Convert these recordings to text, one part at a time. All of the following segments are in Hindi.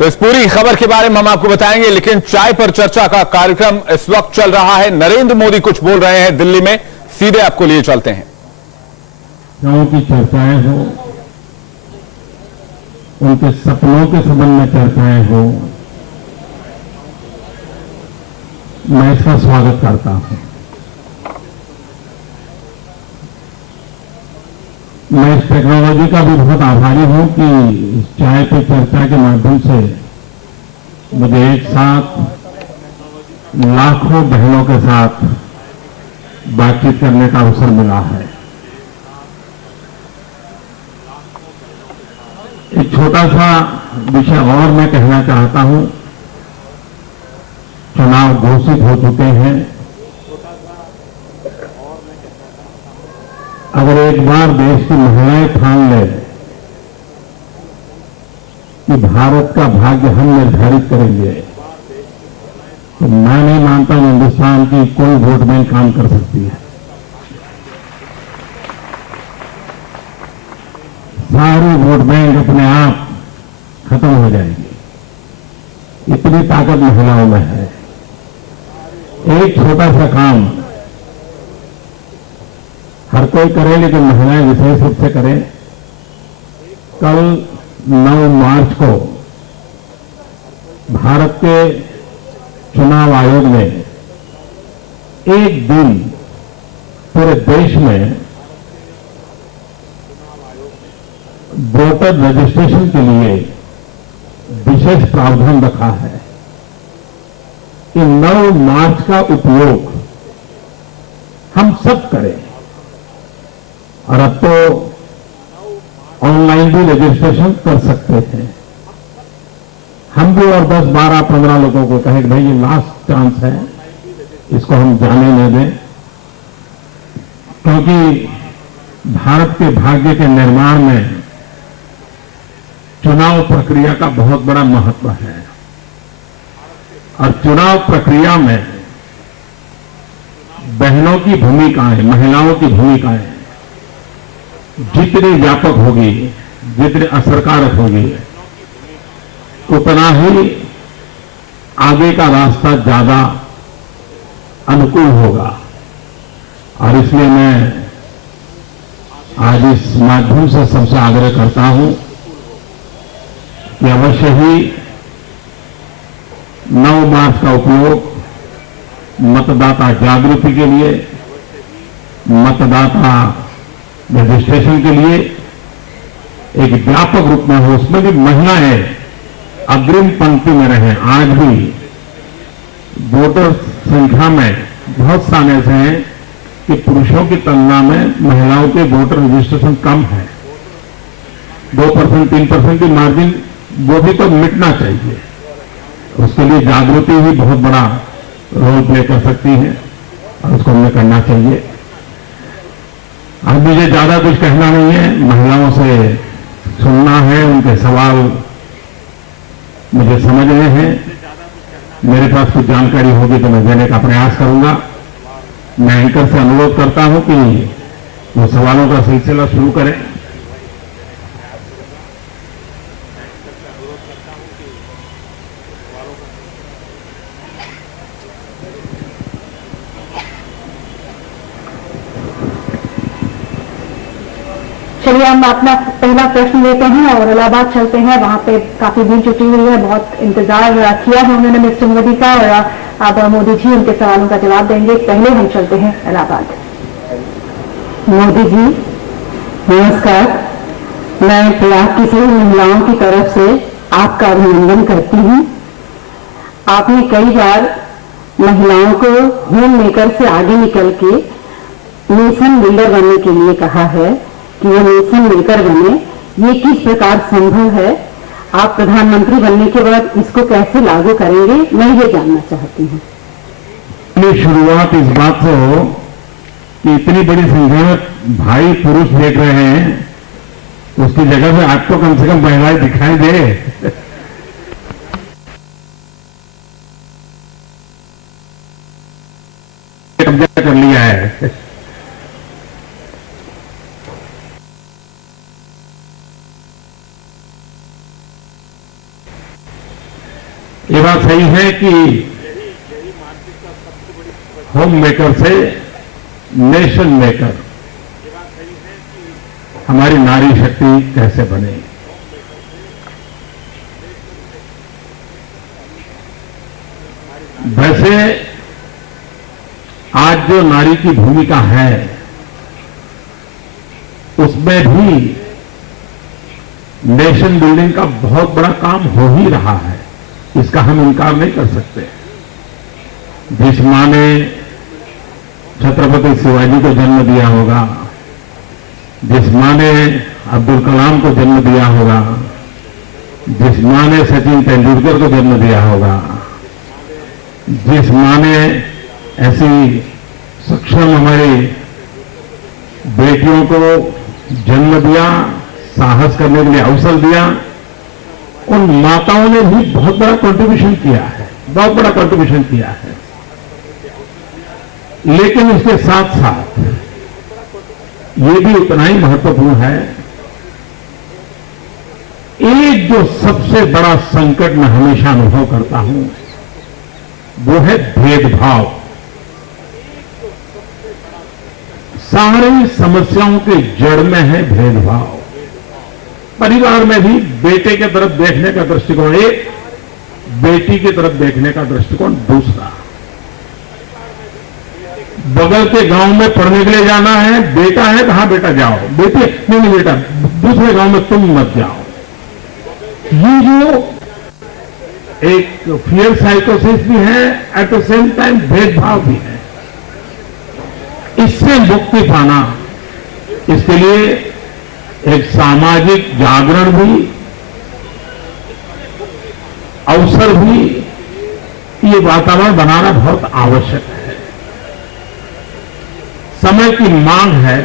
तो इस पूरी खबर के बारे में हम आपको बताएंगे, लेकिन चाय पर चर्चा का कार्यक्रम इस वक्त चल रहा है। नरेंद्र मोदी कुछ बोल रहे हैं दिल्ली में, सीधे आपको लिए चलते हैं। की चर्चाएं हो, उनके सपनों के संबंध में चर्चाएं हो, मैं इसका स्वागत करता हूं। मैं इस टेक्नोलॉजी का भी बहुत आभारी हूं कि इस चाय पे चर्चा के माध्यम से मुझे एक साथ लाखों बहनों के साथ बातचीत करने का अवसर मिला है। एक छोटा सा विषय और मैं कहना चाहता हूं। चुनाव घोषित हो चुके हैं। अगर एक बार देश की महिलाएं ठान ले कि भारत का भाग्य हम निर्धारित करेंगे, तो मैं नहीं मानता हिंदुस्तान की कोई वोट बैंक काम कर सकती है। सारी वोट बैंक अपने आप खत्म हो जाएगी। इतनी ताकत महिलाओं में है। एक छोटा सा काम हर कोई करे, लेकिन महिलाएं विशेष रूप से करें। कल 9 मार्च को भारत के चुनाव आयोग ने एक दिन पूरे देश में वोटर रजिस्ट्रेशन के लिए विशेष प्रावधान रखा है कि 9 मार्च का उपयोग हम सब करें। और अब तो ऑनलाइन भी रजिस्ट्रेशन कर सकते हैं। हम भी और 10, 12, 15 लोगों को कहें कि भाई ये लास्ट चांस है, इसको हम जाने न दें, क्योंकि भारत के भाग्य के निर्माण में चुनाव प्रक्रिया का बहुत बड़ा महत्व है। और चुनाव प्रक्रिया में बहनों की भूमिकाएं, महिलाओं की भूमिकाएं जितनी व्यापक होगी, जितनी असरकारक होगी, उतना ही आगे का रास्ता ज्यादा अनुकूल होगा। और इसलिए मैं आज इस माध्यम से सबसे आग्रह करता हूं कि अवश्य ही 9 मार्च का उपयोग मतदाता जागृति के लिए, मतदाता रजिस्ट्रेशन के लिए एक व्यापक रूप में हो। उसमें भी महिलाएं अग्रिम पंक्ति में रहें। आज भी वोटर संख्या में बहुत सारे ऐसे हैं कि पुरुषों की तुलना में महिलाओं के वोटर रजिस्ट्रेशन कम है। 2%, 3% की मार्जिन, वो भी तो मिटना चाहिए। उसके लिए जागृति ही बहुत बड़ा रोल प्ले कर सकती है और उसको हमें करना चाहिए। अब मुझे ज्यादा कुछ कहना नहीं है, महिलाओं से सुनना है, उनके सवाल मुझे समझने हैं। मेरे पास कुछ जानकारी होगी तो मैं देने का प्रयास करूंगा। मैं एंकर से अनुरोध करता हूं कि वो सवालों का सिलसिला शुरू करें। चलिए हम अपना पहला प्रश्न लेते हैं और इलाहाबाद चलते हैं। वहां पे काफी भीड़ जुटी हुई है, बहुत इंतजार किया है उन्होंने मिस्टर मोदी का, और अब मोदी जी उनके सवालों का जवाब देंगे। पहले हम चलते हैं इलाहाबाद। मोदी जी नमस्कार। मैं प्रयाग की सभी महिलाओं की तरफ से आपका अभिनंदन करती हूँ। आपने कई बार महिलाओं को होम मेकर से आगे निकल के नेशन बिल्डर बनने के लिए कहा है कि वो नेशन मेकर बने। ये किस प्रकार संभव है? आप प्रधानमंत्री बनने के बाद इसको कैसे लागू करेंगे, मैं ये जानना चाहती हूँ। मेरी शुरुआत इस बात से हो कि इतनी बड़ी संख्या में भाई पुरुष देख रहे हैं, उसकी जगह पे आपको कम से कम महिलाएं दिखाई दे। कब्जा कर लिया है। ये बात सही है कि होम मेकर से नेशन मेकर हमारी नारी शक्ति कैसे बने। वैसे आज जो नारी की भूमिका है उसमें भी नेशन बिल्डिंग का बहुत बड़ा काम हो ही रहा है, इसका हम इनकार नहीं कर सकते। जिस मां ने छत्रपति शिवाजी को जन्म दिया होगा, जिस मां ने अब्दुल कलाम को जन्म दिया होगा, जिस मां ने सचिन तेंदुलकर को जन्म दिया होगा, जिस मां ने ऐसी सक्षम हमारी बेटियों को जन्म दिया, साहस करने के लिए अवसर दिया, उन माताओं ने भी बहुत बड़ा कंट्रीब्यूशन किया है, बहुत बड़ा कंट्रीब्यूशन किया है। लेकिन इसके साथ साथ ये भी उतना ही महत्वपूर्ण है, एक जो सबसे बड़ा संकट मैं हमेशा अनुभव करता हूं वो है भेदभाव। सारी समस्याओं के जड़ में है भेदभाव। परिवार में भी बेटे की तरफ देखने का दृष्टिकोण एक, बेटी की तरफ देखने का दृष्टिकोण दूसरा। बगल के गांव में पढ़ने के लिए जाना है, बेटा है कहां बेटा जाओ, बेटे नहीं बेटा दूसरे गांव में तुम मत जाओ। ये जो एक फियर साइकोसिस भी है, एट द सेम टाइम भेदभाव भी है। इससे मुक्ति पाना, इसके लिए एक सामाजिक जागरण भी, अवसर भी, ये वातावरण बनाना बहुत आवश्यक है। समय की मांग है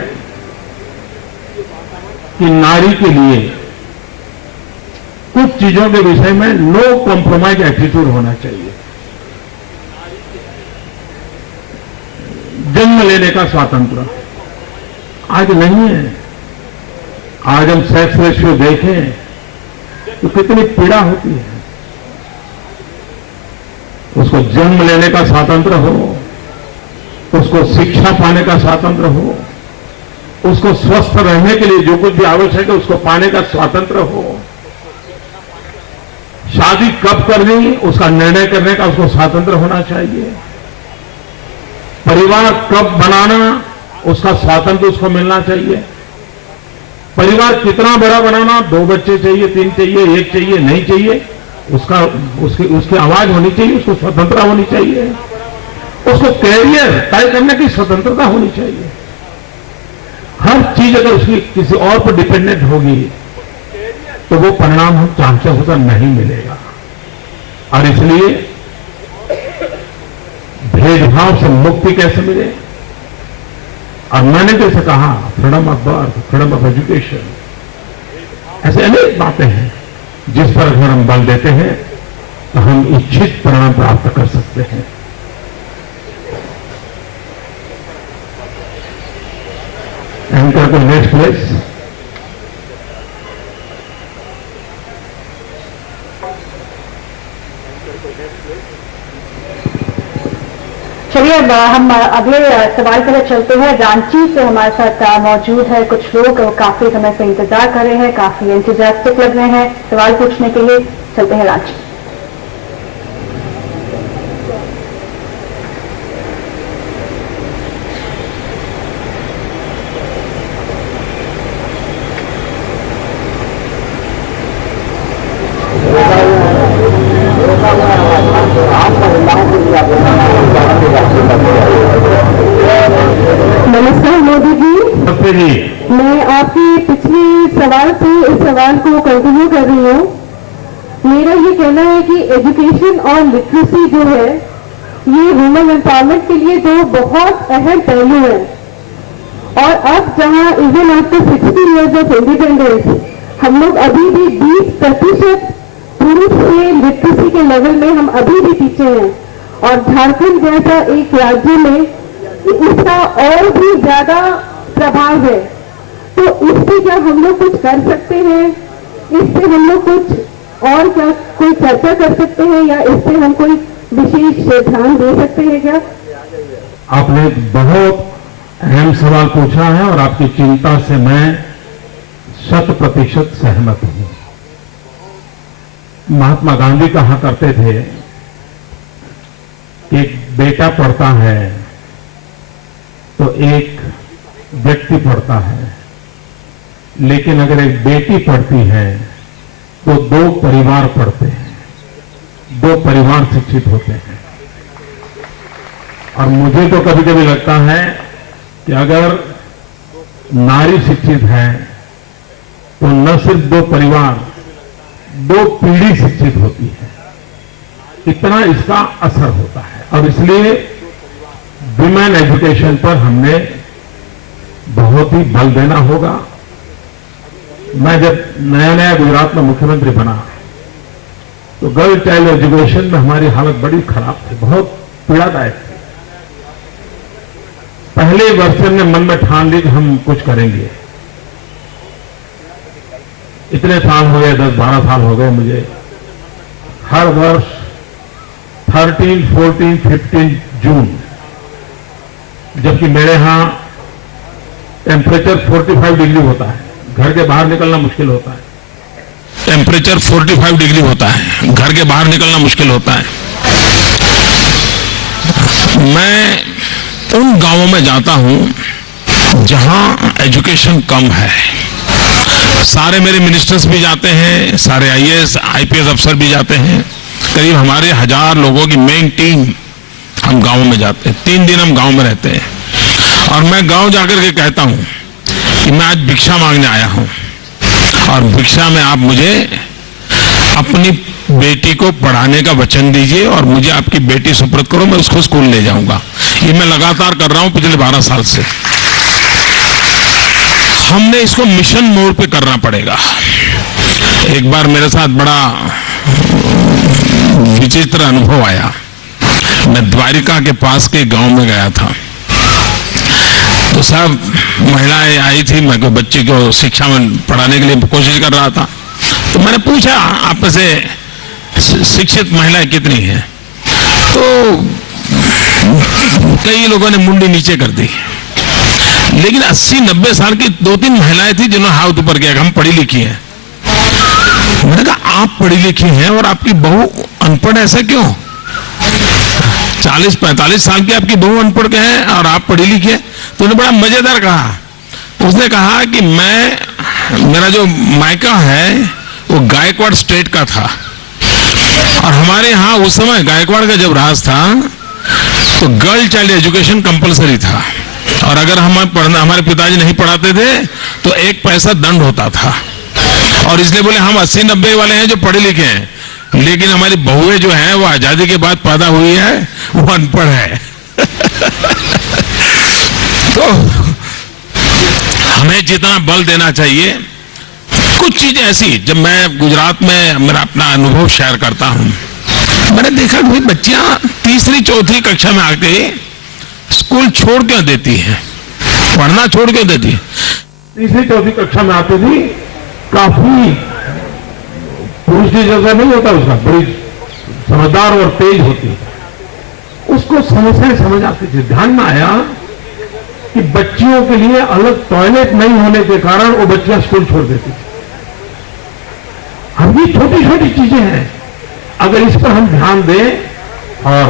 कि नारी के लिए कुछ चीजों के विषय में नो कॉम्प्रोमाइज एटीट्यूड होना चाहिए। जन्म लेने का स्वातंत्र आज नहीं है। आज हम सेक्स रेशियो देखें तो कितनी पीड़ा होती है। उसको जन्म लेने का स्वातंत्र हो, उसको शिक्षा पाने का स्वातंत्र हो, उसको स्वस्थ रहने के लिए जो कुछ भी आवश्यक है उसको पाने का स्वातंत्र हो, शादी कब करनी उसका निर्णय करने का उसको स्वातंत्र होना चाहिए, परिवार कब बनाना उसका स्वातंत्र उसको मिलना चाहिए, परिवार कितना बड़ा बनाना, 2 बच्चे चाहिए, 3 चाहिए, 1 चाहिए, नहीं चाहिए, उसकी आवाज होनी चाहिए, उसको स्वतंत्रता होनी चाहिए, उसको कैरियर तय करने की स्वतंत्रता होनी चाहिए। हर चीज अगर उसकी किसी और पर डिपेंडेंट होगी तो वो परिणाम हम चाहते होता नहीं मिलेगा। और इसलिए भेदभाव से मुक्ति कैसे मिले, और मैंने जैसे कहा freedom of birth, freedom of education, ऐसे अनेक बातें हैं जिस पर अगर हम बल देते हैं तो हम इच्छित परिणाम प्राप्त कर सकते हैं। एंकर को नेक्स्ट प्लेस। चलिए अब हम अगले सवाल की तरफ चलते हैं। रांची से हमारे साथ मौजूद है कुछ लोग, काफी समय से इंतजार कर रहे हैं, काफी एंथुसियास्टिक लग रहे हैं सवाल पूछने के लिए। चलते हैं रांची। नमस्कार मोदी जी। नमस्ते जी। मैं आपके पिछले सवाल से इस सवाल को कंटिन्यू कर रही हूँ। मेरा ये कहना है कि एजुकेशन और लिटरेसी जो है ये वुमेन एम्पावरमेंट के लिए दो बहुत अहम पहलू है। और अब जहाँ even after 60 years of independence हम लोग अभी भी 20% पुरुष से लिटरेसी के लेवल में हम अभी भी पीछे हैं, और झारखंड जैसा एक राज्य में इसका और भी ज्यादा प्रभाव है। तो इससे क्या हम लोग कुछ कर सकते हैं, इससे हम लोग कुछ और क्या कोई चर्चा कर सकते हैं या इस पे हम कोई विशेष ध्यान दे सकते हैं क्या? आपने बहुत अहम सवाल पूछा है और आपकी चिंता से मैं 100% सहमत हूं। महात्मा गांधी कहा करते थे कि एक बेटा पढ़ता है तो एक व्यक्ति पढ़ता है, लेकिन अगर एक बेटी पढ़ती है तो 2 परिवार पढ़ते हैं, 2 परिवार शिक्षित होते हैं। और मुझे तो कभी कभी लगता है कि अगर नारी शिक्षित है तो न सिर्फ 2 परिवार, 2 पीढ़ी शिक्षित होती है। इतना इसका असर होता है और इसलिए विमेन एजुकेशन पर हमने बहुत ही बल देना होगा। मैं जब नया गुजरात में मुख्यमंत्री बना तो गर्ल चाइल्ड एजुकेशन में हमारी हालत बड़ी खराब थी, बहुत पीड़ादायक थी। पहले वर्ष से हमने मन में ठान ली कि हम कुछ करेंगे। इतने साल हो गए, 10-12 साल हो गए मुझे, हर वर्ष 13, 14, 15 जून, जबकि मेरे यहां टेम्परेचर 45 डिग्री होता है, घर के बाहर निकलना मुश्किल होता है। टेम्परेचर 45 डिग्री होता है, घर के बाहर निकलना मुश्किल होता है। मैं उन गांवों में जाता हूं जहां एजुकेशन कम है। सारे मेरे मिनिस्टर्स भी जाते हैं, सारे आईएएस आईपीएस अफसर भी जाते हैं। करीब हमारे 1000 लोगों की मेन टीम हम गांवों में जाते हैं। 3 दिन हम गांव में रहते हैं और मैं गांव जाकर के कहता हूं कि मैं आज भिक्षा मांगने आया हूं और भिक्षा में आप मुझे अपनी बेटी को पढ़ाने का वचन दीजिए और मुझे आपकी बेटी सुपुर्द करो, मैं उसको स्कूल ले जाऊंगा। ये मैं लगातार कर रहा हूं पिछले 12 साल से। हमने इसको मिशन मोड पे करना पड़ेगा। एक बार मेरे साथ बड़ा विचित्र अनुभव आया। मैं द्वारिका के पास के गांव में गया था तो सब महिलाएं आई थी, मैं को बच्चे को शिक्षा में पढ़ाने के लिए कोशिश कर रहा था। तो मैंने पूछा आप में से शिक्षित महिलाएं कितनी हैं, तो कई लोगों ने मुंडी नीचे कर दी, लेकिन 80-90 साल की 2-3 महिलाएं थी जिन्होंने हाथ ऊपर किया, हम पढ़ी लिखी हैं। मैंने कहा आप पढ़ी लिखी हैं और आपकी बहू अनपढ़, ऐसा क्यों? 40-45 साल की आपकी बहू अनपढ़ के हैं और आप पढ़ी लिखी है। तो उन्होंने बड़ा मजेदार कहा, उसने कहा कि मेरा जो मायका है वो गायकवाड़ स्टेट का था और हमारे यहाँ उस समय गायकवाड़ का जब राज था तो गर्ल चाइल्ड एजुकेशन कंपलसरी था और अगर हमारे पिताजी नहीं पढ़ाते थे तो 1 पैसा दंड होता था। और इसलिए बोले हम 80-90 वाले हैं जो पढ़े लिखे हैं, लेकिन हमारी बहुएं जो हैं वो आजादी के बाद पैदा हुई है, वो अनपढ़ है। तो हमें जितना बल देना चाहिए, कुछ चीजें ऐसी, जब मैं गुजरात में मेरा अपना अनुभव शेयर करता हूं, मैंने देखा कि बच्चियां 3री-4थी कक्षा में आके स्कूल छोड़ क्यों देती हैं, पढ़ना छोड़ क्यों देती है? 3री-4थी कक्षा में आती थी, काफी पुरुष की जैसा नहीं होता, उसका बड़ी समझदार और तेज होती है, उसको समस्याएं समझ आती थी। ध्यान में आया कि बच्चियों के लिए अलग टॉयलेट नहीं होने के कारण वो बच्चियां स्कूल छोड़ देती थी। अब ये छोटी छोटी चीजें हैं, अगर इस पर हम ध्यान दें, और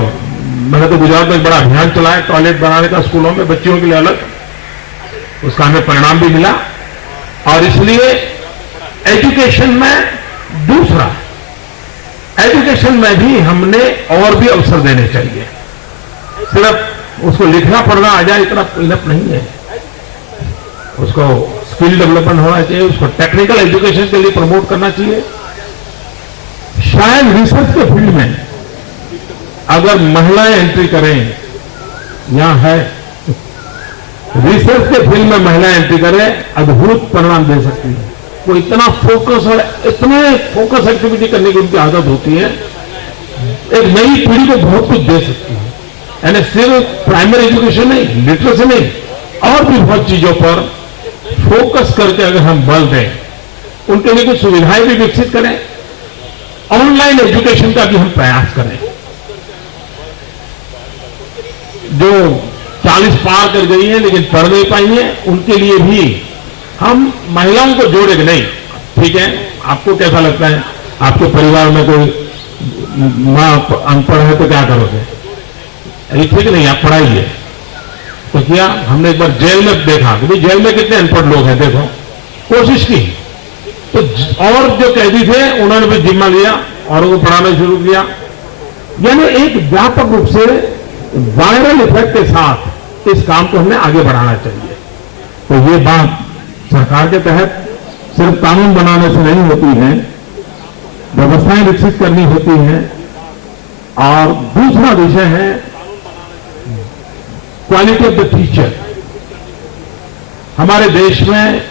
मैंने तो गुजरात में एक बड़ा अभियान चलाया टॉयलेट बनाने का स्कूलों में बच्चियों के लिए अलग, उसका हमें परिणाम भी मिला। और इसलिए एजुकेशन में दूसरा, एजुकेशन में भी हमने और भी अवसर देने चाहिए। सिर्फ उसको लिखना पढ़ना आ जाए इतना इनफ नहीं है, उसको स्किल डेवलपमेंट होना चाहिए, उसको टेक्निकल एजुकेशन के लिए प्रमोट करना चाहिए। शायद रिसर्च के फील्ड में अगर महिलाएं एंट्री करें, यहां है रिसर्च के फील्ड में महिलाएं एंट्री करें, अद्भुत परिणाम दे सकती है। वो इतना फोकस और इतने फोकस एक्टिविटी करने की उनकी आदत होती है, एक नई पीढ़ी को बहुत कुछ दे सकती है। यानी सिर्फ प्राइमरी एजुकेशन नहीं, लिटरेसी नहीं, और भी बहुत चीजों पर फोकस करके अगर हम बल दें, उनके लिए कुछ सुविधाएं भी विकसित करें, ऑनलाइन एजुकेशन का भी हम प्रयास करें। जो 40 पार कर गई हैं लेकिन पढ़ नहीं पाई हैं, उनके लिए भी हम महिलाओं को जोड़ेंगे। नहीं, ठीक है, आपको कैसा लगता है, आपके परिवार में कोई मां अनपढ़ है तो क्या करोगे? अरे ठीक नहीं, आप पढ़ाइए। तो किया, हमने एक बार जेल में देखा कि भाई जेल में कितने अनपढ़ लोग हैं, देखो, कोशिश की। तो और जो कैदी थे उन्होंने भी जिम्मा लिया और उनको पढ़ाना शुरू किया। यानी एक व्यापक रूप से वायरल इफेक्ट के साथ इस काम को हमें आगे बढ़ाना चाहिए। तो ये बात सरकार के तहत सिर्फ कानून बनाने से नहीं होती है, व्यवस्थाएं विकसित करनी होती हैं। और दूसरा विषय है क्वालिटी ऑफ द टीचर। हमारे देश में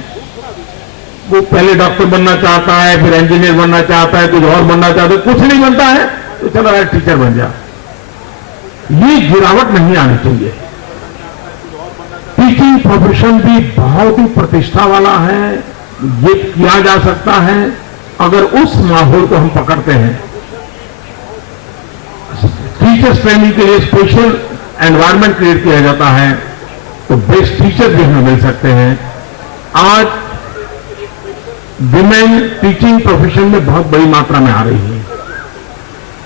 वो पहले डॉक्टर बनना चाहता है, फिर इंजीनियर बनना चाहता है, कुछ और बनना चाहता है, कुछ नहीं बनता है तो चलो यार टीचर बन जा। ये गिरावट नहीं आनी चाहिए। टीचिंग प्रोफेशन भी बहुत ही प्रतिष्ठा वाला है, ये किया जा सकता है अगर उस माहौल को हम पकड़ते हैं। टीचर्स ट्रेनिंग के लिए स्पेशल एनवायरनमेंट क्रिएट किया जाता है तो बेस्ट टीचर भी हमें मिल सकते हैं। आज विमेन टीचिंग प्रोफेशन में बहुत बड़ी मात्रा में आ रही है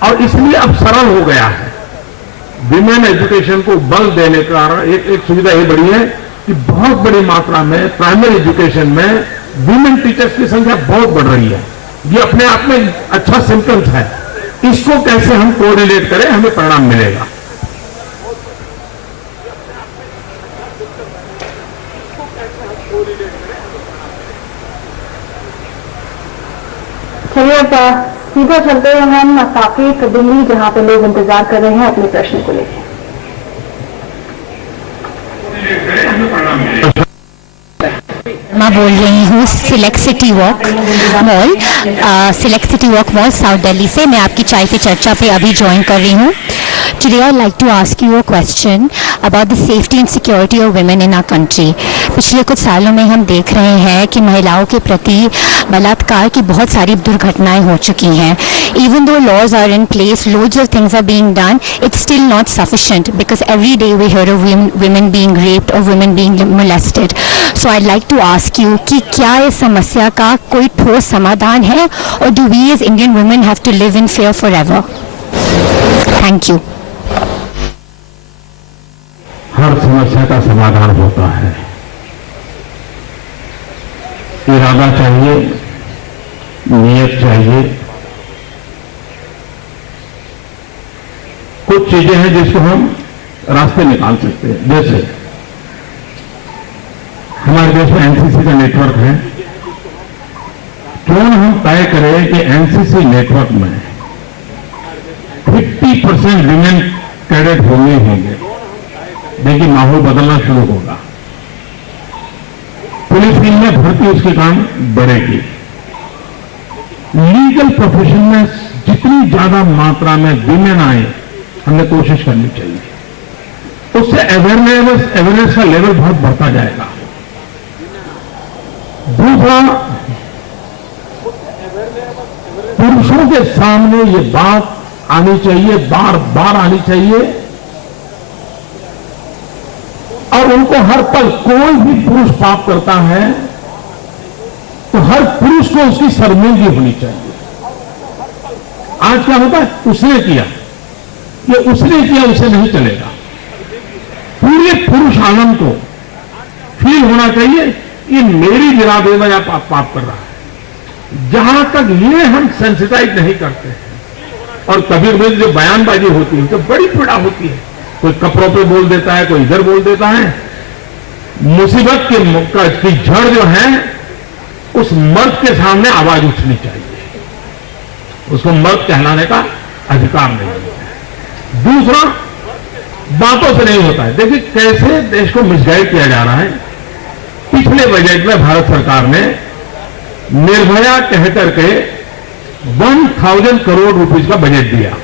और इसलिए अब सरल हो गया है। विमेन एजुकेशन को बल देने का एक सुविधा ये बड़ी है कि बहुत बड़ी मात्रा में प्राइमरी एजुकेशन में विमेन टीचर्स की संख्या बहुत बढ़ रही है। ये अपने आप में अच्छा सिम्टम्स है। इसको कैसे हम कोऑर्डिनेट करें, हमें परिणाम मिलेगा। चलिए अब सीधा चलते हैं हम साकेत दिल्ली, जहां पे लोग इंतजार कर रहे हैं अपने प्रश्न को लेकर। मैं बोल रही हूँ select city walk mall, select city walk mall south Delhi से। मैं आपकी चाय पे चर्चा पे अभी ज्वाइन कर रही हूँ। Today I'd like to ask you a question about the safety and security of women in our country. पिछले कुछ सालों में हम देख रहे हैं कि महिलाओं के प्रति बलात्कार की बहुत सारी दुर्घटनाएं हो चुकी हैं। Even though laws are in place, loads of things are being done, it's still not sufficient because every day we hear of women being raped or women being molested. So I'd like to ask you कि क्या इस समस्या का कोई ठोस समाधान है और do we as Indian women have to live in fear forever? Thank you. हर समस्या का समाधान होता है, इरादा चाहिए, नियत चाहिए। कुछ चीजें हैं जिसको हम रास्ते निकाल सकते हैं। जैसे हमारे देश में एनसीसी का नेटवर्क है, क्यों हम तय करें कि एनसीसी नेटवर्क में 50% विमेन कैडेट होंगे। देखिए माहौल बदलना शुरू होगा, पुलिस टीम में भर्ती उसके काम बढ़ेगी। लीगल प्रोफेशन में जितनी ज्यादा मात्रा में विमेन आए हमें कोशिश करनी चाहिए। उससे अवेयरनेस का लेवल बहुत बढ़ता जाएगा। दूसरा, पुरुषों के सामने ये बात आनी चाहिए, बार बार आनी चाहिए और उनको हर पल कोई भी पुरुष पाप करता है तो हर पुरुष को उसकी शर्मिंदगी होनी चाहिए। आज क्या होता है, उसने किया, ये उसने किया, उसे नहीं चलेगा। पूरे पुरुष आलम को फील होना चाहिए ये मेरी बिरादरी में या पाप कर रहा है। जहां तक ये हम सेंसिटाइज नहीं करते हैं और कबीर में जो बयानबाजी होती है तो बड़ी पीड़ा होती है। कोई कपड़ों पे बोल देता है, कोई इधर बोल देता है। मुसीबत की जड़ जो है उस मर्द के सामने आवाज उठनी चाहिए, उसको मर्द कहलाने का अधिकार नहीं है। दूसरा, बातों से नहीं होता है। देखिए कैसे देश को मिसगाइड किया जा रहा है। पिछले बजट में भारत सरकार ने निर्भया कहकर के 1000 करोड़ रुपीस का बजट दिया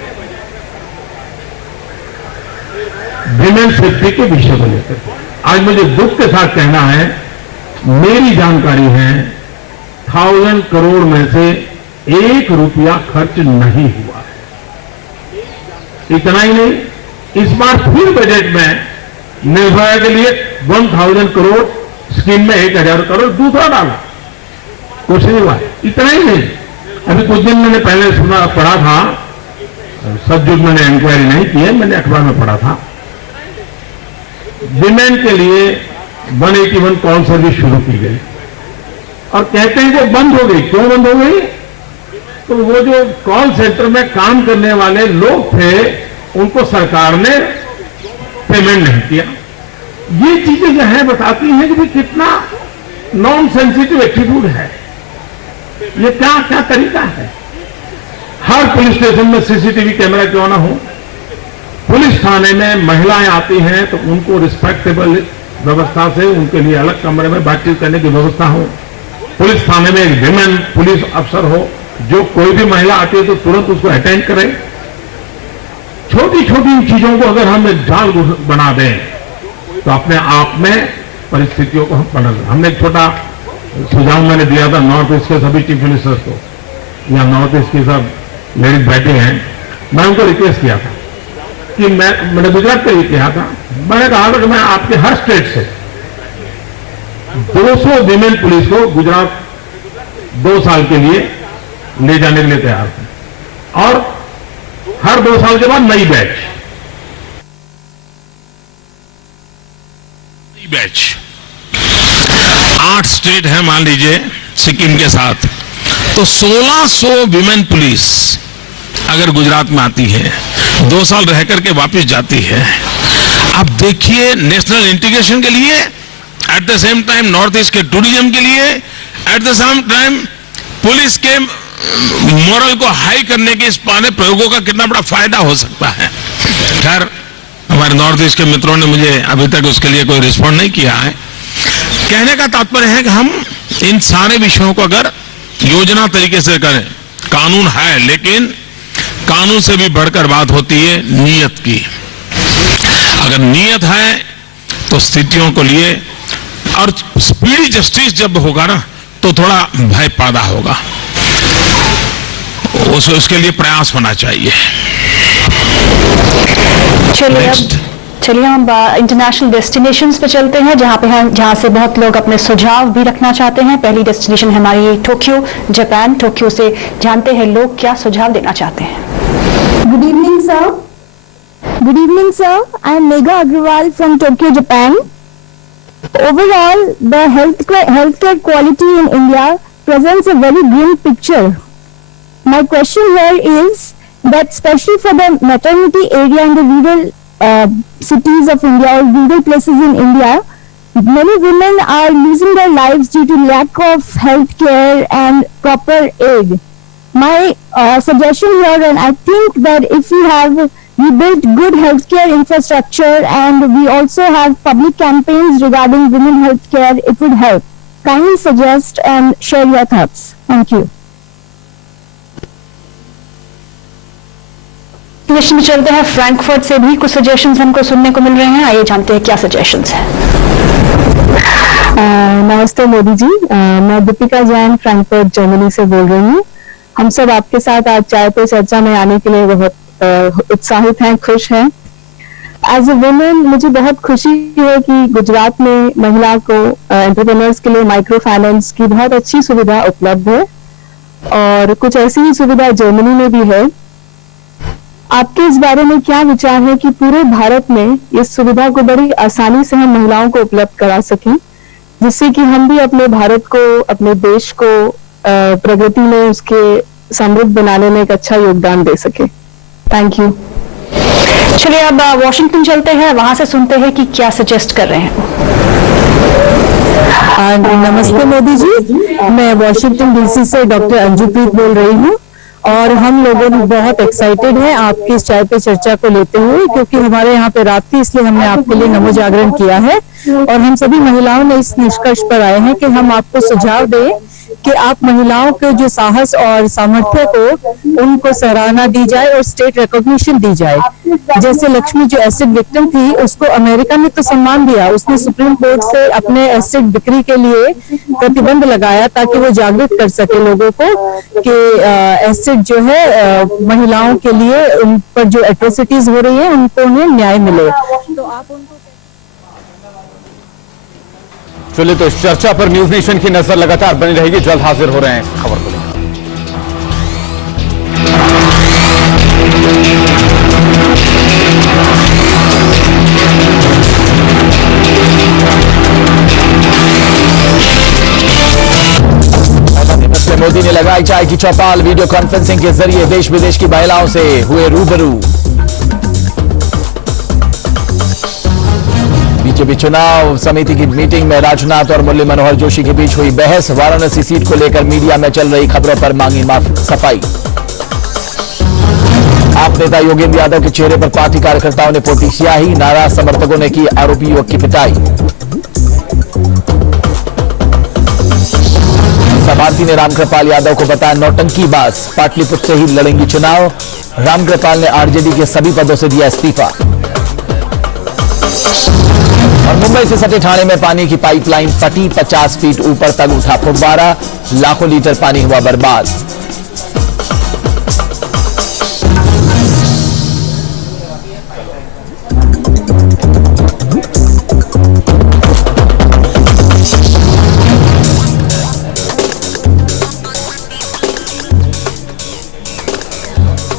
विमेन सेफ्टी के विषय को लेकर। आज मुझे दुख के साथ कहना है, मेरी जानकारी है 1000 करोड़ में से 1 रुपया खर्च नहीं हुआ है। इतना ही नहीं, इस बार फिर बजट में निर्भया के लिए 1000 करोड़ स्कीम में 1000 करोड़ दूसरा डाला, कुछ नहीं हुआ। इतना ही नहीं, अभी कुछ दिन मैंने पहले पढ़ा था, सचमुच मैंने इंक्वायरी नहीं की है, मैंने अखबार में पढ़ा था, विमेन के लिए 181 कॉल सर्विस शुरू की गई और कहते हैं वो बंद हो गई। क्यों बंद हो गई? तो वो जो कॉल सेंटर में काम करने वाले लोग थे उनको सरकार ने पेमेंट नहीं किया। ये चीजें जो है बताती हैं कि कितना नॉन सेंसिटिव एटीट्यूड है, ये क्या क्या तरीका है। हर पुलिस स्टेशन में सीसीटीवी कैमरा क्यों ना हो, पुलिस थाने में महिलाएं आती हैं तो उनको रिस्पेक्टेबल व्यवस्था से उनके लिए अलग कमरे में बातचीत करने की व्यवस्था हो, पुलिस थाने में एक विमेन पुलिस अफसर हो जो कोई भी महिला आती है तो तुरंत उसको अटेंड करे। छोटी छोटी चीजों को अगर हम एक जाल बना दें तो अपने आप में परिस्थितियों को हम पढ़। हमने एक छोटा सुझाव मैंने दिया था नॉर्थ ईस्ट के सभी चीफ मिनिस्टर्स को, या नॉर्थ ईस्ट की सब लेडीज बैठे हैं, मैं उनको रिक्वेस्ट किया था कि मैंने गुजरात के लिए किया था, मैंने कहा था कि मैं आपके हर स्टेट से 200 विमेन पुलिस को गुजरात 2 साल के लिए ले जाने के लिए तैयार हूं और हर 2 साल के बाद नई बैच 8 स्टेट है मान लीजिए सिक्किम के साथ, तो 1600 विमेन पुलिस अगर गुजरात में आती है, 2 साल रह करके वापस जाती है। अब देखिए नेशनल इंटीग्रेशन के लिए, at the same time north east के टूरिज्म के लिए, at the same time police के मोरल को हाई करने के इस पुराने प्रयोगों का कितना बड़ा फायदा हो सकता है। खैर हमारे नॉर्थ ईस्ट के मित्रों ने मुझे अभी तक उसके लिए कोई रिस्पॉन्ड नहीं किया है। कहने का तात्पर्य है कि हम इन सारे विषयों को अगर योजना तरीके से करें, कानून है लेकिन कानून से भी बढ़कर बात होती है नीयत की। अगर नीयत है तो स्थितियों को लिए और स्पीडी जस्टिस जब होगा ना तो थोड़ा भय पैदा होगा, उसके लिए प्रयास होना चाहिए। चलिए हम इंटरनेशनल डेस्टिनेशंस पे चलते हैं जहां से बहुत लोग अपने सुझाव भी रखना चाहते हैं। पहली डेस्टिनेशन हमारी टोक्यो जापान। टोक्यो से जानते हैं लोग क्या सुझाव देना चाहते हैं। Good evening sir. Good evening sir, I am Megha Agrawal from Tokyo Japan. Overall, the healthcare quality in India presents a very grim picture. My question here is that especially for the maternity area in the rural cities of India or rural places in India, many women are losing their lives due to lack of health care and proper aid. My suggestion here, and I think that if we build good healthcare infrastructure and we also have public campaigns regarding women healthcare, it would help. Kindly suggest and share your thoughts. Thank you. में चलते हैं फ्रैंकफर्ट से भी कुछ सजेशंस हमको सुनने को मिल रहे हैं। आइए जानते हैं क्या सजेशंस हैं। नमस्ते मोदी जी, मैं दीपिका जैन फ्रैंकफर्ट जर्मनी से बोल रही हूँ। हम सब आपके साथ आज चाय पे चर्चा में आने के लिए बहुत उत्साहित हैं, खुश हैं। एज ए वुमेन मुझे बहुत खुशी है कि गुजरात में महिला को एंटरप्रेन्योर्स के लिए माइक्रो फाइनेंस की बहुत अच्छी सुविधा उपलब्ध है और कुछ ऐसी ही सुविधा जर्मनी में भी है। आपके इस बारे में क्या विचार है कि पूरे भारत में इस सुविधा को बड़ी आसानी से हम महिलाओं को उपलब्ध करा सकें, जिससे कि हम भी अपने भारत को, अपने देश को प्रगति में, उसके समृद्ध बनाने में एक अच्छा योगदान दे सके। Thank you. चलिए अब वॉशिंगटन चलते हैं, वहां से सुनते हैं कि क्या सजेस्ट कर रहे हैं। नमस्ते मोदी जी, मैं वॉशिंगटन डीसी से डॉक्टर अंजुप्रीत बोल रही हूँ और हम लोगों ने बहुत एक्साइटेड हैं आपकी इस चाय पे चर्चा को लेते हुए, क्योंकि हमारे यहाँ पे रात थी इसलिए हमने आपके लिए नमो जागरण किया है और हम सभी महिलाओं ने इस निष्कर्ष पर आए हैं कि हम आपको सुझाव दें कि आप महिलाओं के जो साहस और सामर्थ्य को उनको सराहना दी जाए और स्टेट रिकॉग्निशन दी जाए। जैसे लक्ष्मी जो एसिड विक्टिम थी, उसको अमेरिका ने तो सम्मान दिया, उसने सुप्रीम कोर्ट से अपने एसिड बिक्री के लिए प्रतिबंध लगाया ताकि वो जागरूक कर सके लोगों को कि एसिड जो है महिलाओं के लिए उन पर जो एट्रोसिटीज हो रही है उनको उन्हें न्याय मिले। तो आप उनको चलिए, तो इस चर्चा पर न्यूज नेशन की नजर लगातार बनी रहेगी। जल्द हाजिर हो रहे हैं खबर को लेकर। मोदी ने लगाई चाय की चौपाल, वीडियो कॉन्फ्रेंसिंग के जरिए देश विदेश की महिलाओं से हुए रूबरू। बीजेपी चुनाव समिति की मीटिंग में राजनाथ और मुरली मनोहर जोशी के बीच हुई बहस। वाराणसी सीट को लेकर मीडिया में चल रही खबरों पर मांगी सफाई। आप नेता योगेंद्र यादव के चेहरे पर पार्टी कार्यकर्ताओं ने पोती स्याही। नाराज समर्थकों ने की आरोपी युवक की पिटाई। भारती ने रामकृपाल यादव को बताया नौटंकीबाज। पाटलिपुत्र से ही लड़ेंगी चुनाव। रामकृपाल ने आरजेडी के सभी पदों से दिया इस्तीफा। और मुंबई से सटे ठाणे में पानी की पाइपलाइन फटी, 50 फीट ऊपर तक उठा फुब्बारा, लाखों लीटर पानी हुआ बर्बाद।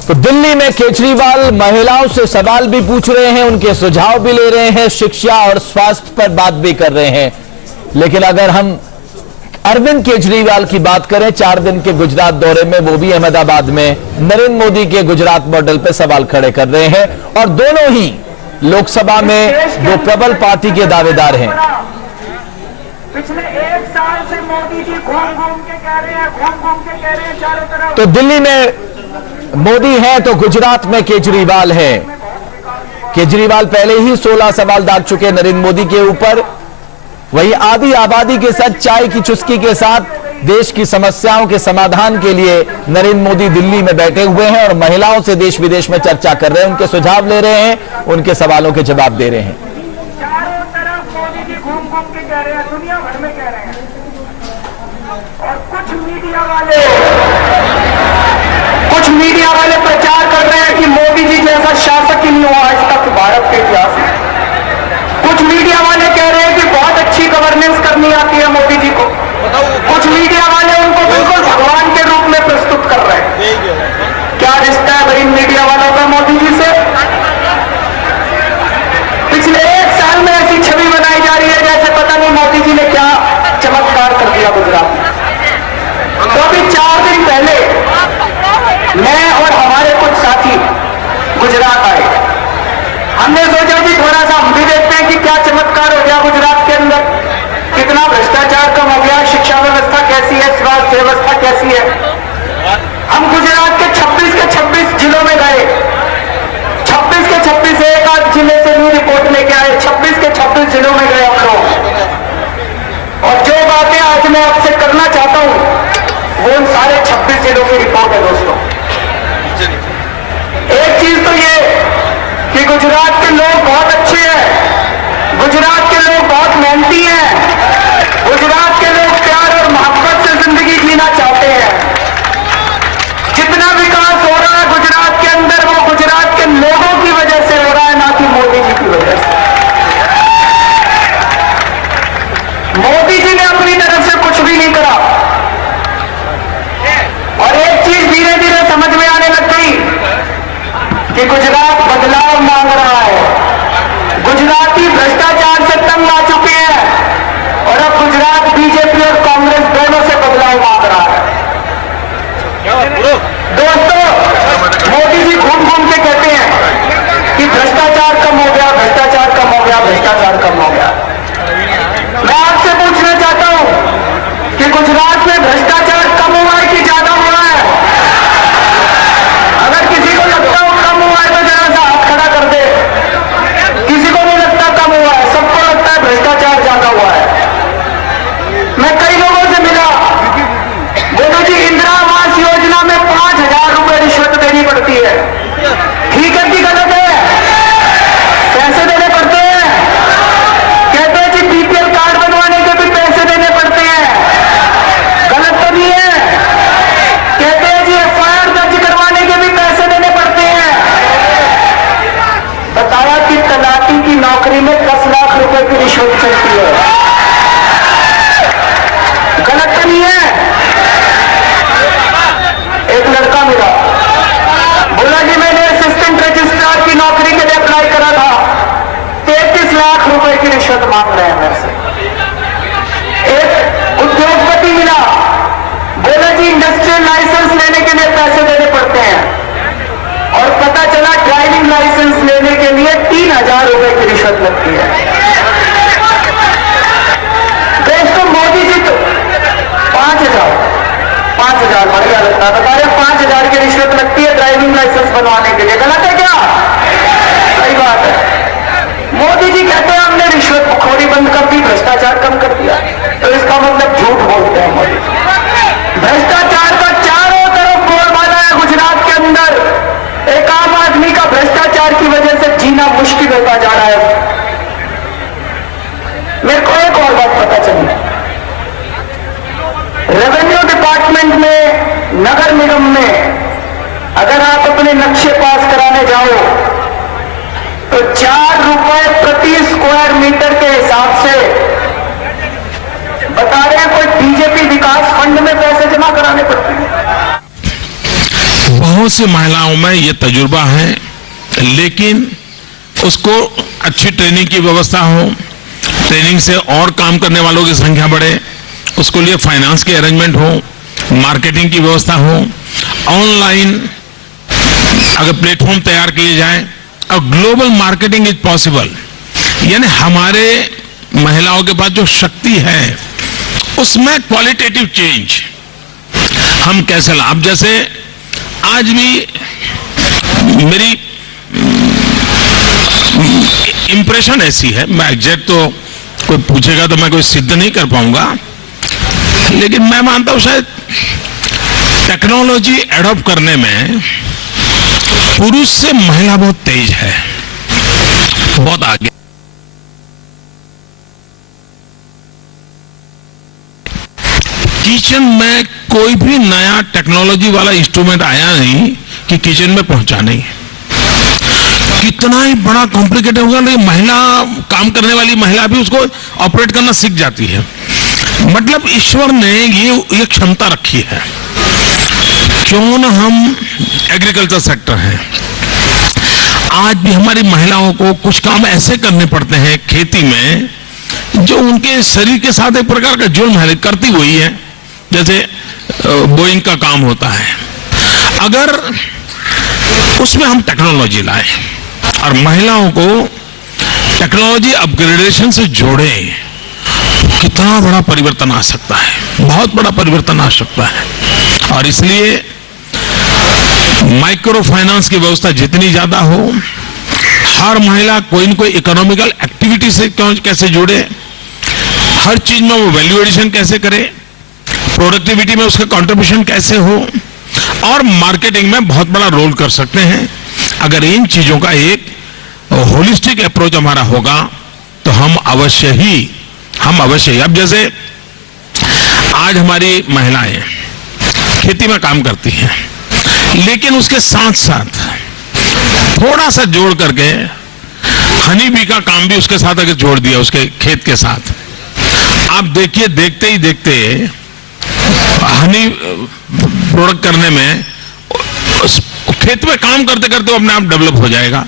तो दिल्ली में केजरीवाल महिलाओं से सवाल भी पूछ रहे हैं, उनके सुझाव भी ले रहे हैं, शिक्षा और स्वास्थ्य पर बात भी कर रहे हैं। लेकिन अगर हम अरविंद केजरीवाल की बात करें, 4 दिन के गुजरात दौरे में, वो भी अहमदाबाद में, नरेंद्र मोदी के गुजरात मॉडल पर सवाल खड़े कर रहे हैं। और दोनों ही लोकसभा में दो प्रबल पार्टी के दावेदार हैं। पिछले 1 साल से मोदी जी घूम के कह रहे हैं चारों तरफ। तो दिल्ली में मोदी है तो गुजरात में केजरीवाल है। केजरीवाल पहले ही 16 सवाल दाग चुके नरेंद्र मोदी के ऊपर। वही आधी आबादी के साथ चाय की चुस्की के साथ देश की समस्याओं के समाधान के लिए नरेंद्र मोदी दिल्ली में बैठे हुए हैं और महिलाओं से देश विदेश में चर्चा कर रहे हैं, उनके सुझाव ले रहे हैं, उनके सवालों के जवाब दे रहे हैं। चारों तरफ मोदी जी घूम के कह रहे हैं, दुनिया भर में कह रहे हैं। और कुछ मीडिया वाले प्रचार कर रहे हैं कि मोदी जी जैसा शासक ही नहीं हुआ आज तक भारत के इतिहास में। कुछ मीडिया वाले कह रहे हैं कि बहुत अच्छी गवर्नेंस करनी आती है मोदी जी को। कुछ मीडिया वाले उनको बिल्कुल भगवान के रूप में प्रस्तुत कर रहे हैं। क्या रिश्ता है भाई मीडिया वालों का मोदी जी से? पिछले 1 साल में ऐसी छवि बनाई जा रही है जैसे पता नहीं मोदी जी ने क्या चमत्कार कर दिया गुजरात में। तो अभी 4 दिन पहले मैं और हमारे कुछ साथी गुजरात आए। हमने सोचा कि थोड़ा सा हम भी देखते हैं कि क्या चमत्कार हो गया गुजरात के अंदर, कितना भ्रष्टाचार कम हो गया, शिक्षा व्यवस्था कैसी है, स्वास्थ्य व्यवस्था कैसी है। हम गुजरात के 26 जिलों में गए। 26 के 26 एक आध जिले से भी रिपोर्ट लेके आए। 26 के 26 जिलों में गए हम लोग। और जो बातें आज मैं आपसे करना चाहता हूं वो उन सारे 26 जिलों की रिपोर्ट है दोस्तों। एक चीज तो ये कि गुजरात के लोग बहुत अच्छे हैं, गुजरात के लोग बहुत मेहनती हैं, गुजरात के लोग प्यार और मोहब्बत से जिंदगी जीना चाहते हैं। जितना विकास हो रहा है गुजरात के अंदर वो गुजरात के लोगों की वजह से हो रहा है, ना कि मोदी जी की वजह से। मोदी जी ने अपनी तरफ से कुछ भी नहीं करा। और एक चीज धीरे धीरे समझ में आने लग गई कि गुजरात बदलाव मांग रहा है। गुजराती भ्रष्टाचार से तंग आ चुके हैं और अब गुजरात बीजेपी और कांग्रेस दोनों से बदलाव मांग रहा है। दोस्तों, मोदी जी घूम के कहते हैं कि भ्रष्टाचार कम हो गया, भ्रष्टाचार कम हो गया, भ्रष्टाचार कम हो गया। मैं आपसे पूछना चाहता हूं कि गुजरात में भ्रष्टाचार कम हुआ है कि ज्यादा हुआ है? अगर किसी को लगता हो कम हुआ है तो जरा सा हाथ खड़ा कर दे। किसी को नहीं लगता कम हुआ है, सबको लगता है भ्रष्टाचार ज्यादा हुआ है। मैं कई लोगों से मिला, बोलो जी इंदिरा आवास योजना में 5,000 रुपए नौकरी में 10 लाख रुपए की रिश्वत चलती है। गलत तो नहीं है? एक लड़का मिला, बोला जी मैंने असिस्टेंट रजिस्ट्रार की नौकरी के लिए अप्लाई करा था, 33 लाख रुपए की रिश्वत मांग रहे हैं मेरे से। एक उद्योगपति मिला, बोला जी इंडस्ट्रियल लाइसेंस लेने के लिए पैसे देने पड़ते हैं, और पता चला ड्राइविंग लाइसेंस लेने के लिए 3000 रुपए की रिश्वत लगती है। दोस्तों मोदी जी तो 5000 बढ़िया लगता है, बता रहे 5000 की रिश्वत लगती है ड्राइविंग लाइसेंस बनवाने के लिए। गलत है क्या? सही बात है। मोदी जी कहते हैं हमने रिश्वतखोरी बंद कर दी, भ्रष्टाचार कम कर दिया, तो इसका मतलब झूठ बोलते हैं मोदी जी। भ्रष्टाचार का चारों तरफ बोलबाला है गुजरात के अंदर। एक आम आदमी का भ्रष्टाचार की वजह से जीना मुश्किल होता जा रहा है। मेरे को एक और बात पता चली, रेवेन्यू डिपार्टमेंट में, नगर निगम में अगर आप अपने नक्शे पास कराने जाओ तो 4 रुपए प्रति स्क्वायर मीटर के हिसाब से बता रहे हैं कोई बीजेपी विकास फंड में पैसे जमा कराने पड़ते हैं। बहुत सी महिलाओं में ये तजुर्बा है, लेकिन उसको अच्छी ट्रेनिंग की व्यवस्था हो, ट्रेनिंग से और काम करने वालों की संख्या बढ़े, उसको लिए फाइनेंस के अरेंजमेंट हो, मार्केटिंग की व्यवस्था हो, ऑनलाइन अगर प्लेटफॉर्म तैयार किए जाए और ग्लोबल मार्केटिंग इज पॉसिबल, यानी हमारे महिलाओं के पास जो शक्ति है उसमें क्वालिटेटिव चेंज हम कैसे ला। अब जैसे आज भी मेरी इंप्रेशन ऐसी है, मैं एग्जैक्ट तो कोई पूछेगा तो मैं कोई सिद्ध नहीं कर पाऊंगा, लेकिन मैं मानता हूं शायद टेक्नोलॉजी एडॉप्ट करने में पुरुष से महिला बहुत तेज है, बहुत आगे। किचन में कोई भी नया टेक्नोलॉजी वाला इंस्ट्रूमेंट आया नहीं कि किचन में पहुंचा नहीं। कितना ही बड़ा कॉम्प्लिकेटेड होगा, लेकिन महिला काम करने वाली महिला भी उसको ऑपरेट करना सीख जाती है। मतलब ईश्वर ने ये क्षमता रखी है। क्यों ना हम एग्रीकल्चर सेक्टर है, आज भी हमारी महिलाओं को कुछ काम ऐसे करने पड़ते हैं खेती में जो उनके शरीर के साथ एक प्रकार का जुर्म है, करती हुई है। जैसे बोइंग का काम होता है, अगर उसमें हम टेक्नोलॉजी लाए और महिलाओं को टेक्नोलॉजी अपग्रेडेशन से जोड़े, कितना बड़ा परिवर्तन आ सकता है, बहुत बड़ा परिवर्तन आ सकता है। और इसलिए माइक्रो फाइनेंस की व्यवस्था जितनी ज्यादा हो, हर महिला कोई न कोई इकोनॉमिकल एक्टिविटी से कैसे जुड़े, हर चीज में वो वैल्यू एडिशन कैसे करे, प्रोडक्टिविटी में उसका कंट्रीब्यूशन कैसे हो, और मार्केटिंग में बहुत बड़ा रोल कर सकते हैं। अगर इन चीजों का एक होलिस्टिक अप्रोच हमारा होगा तो हम अवश्य ही अब जैसे आज हमारी महिलाएं खेती में काम करती हैं, लेकिन उसके साथ साथ थोड़ा सा जोड़ करके हनी बी का काम भी उसके साथ अगर जोड़ दिया उसके खेत के साथ, आप देखिए देखते ही देखते हनी प्रोडक्ट करने में उस खेत में काम करते करते वो अपने आप डेवलप हो जाएगा।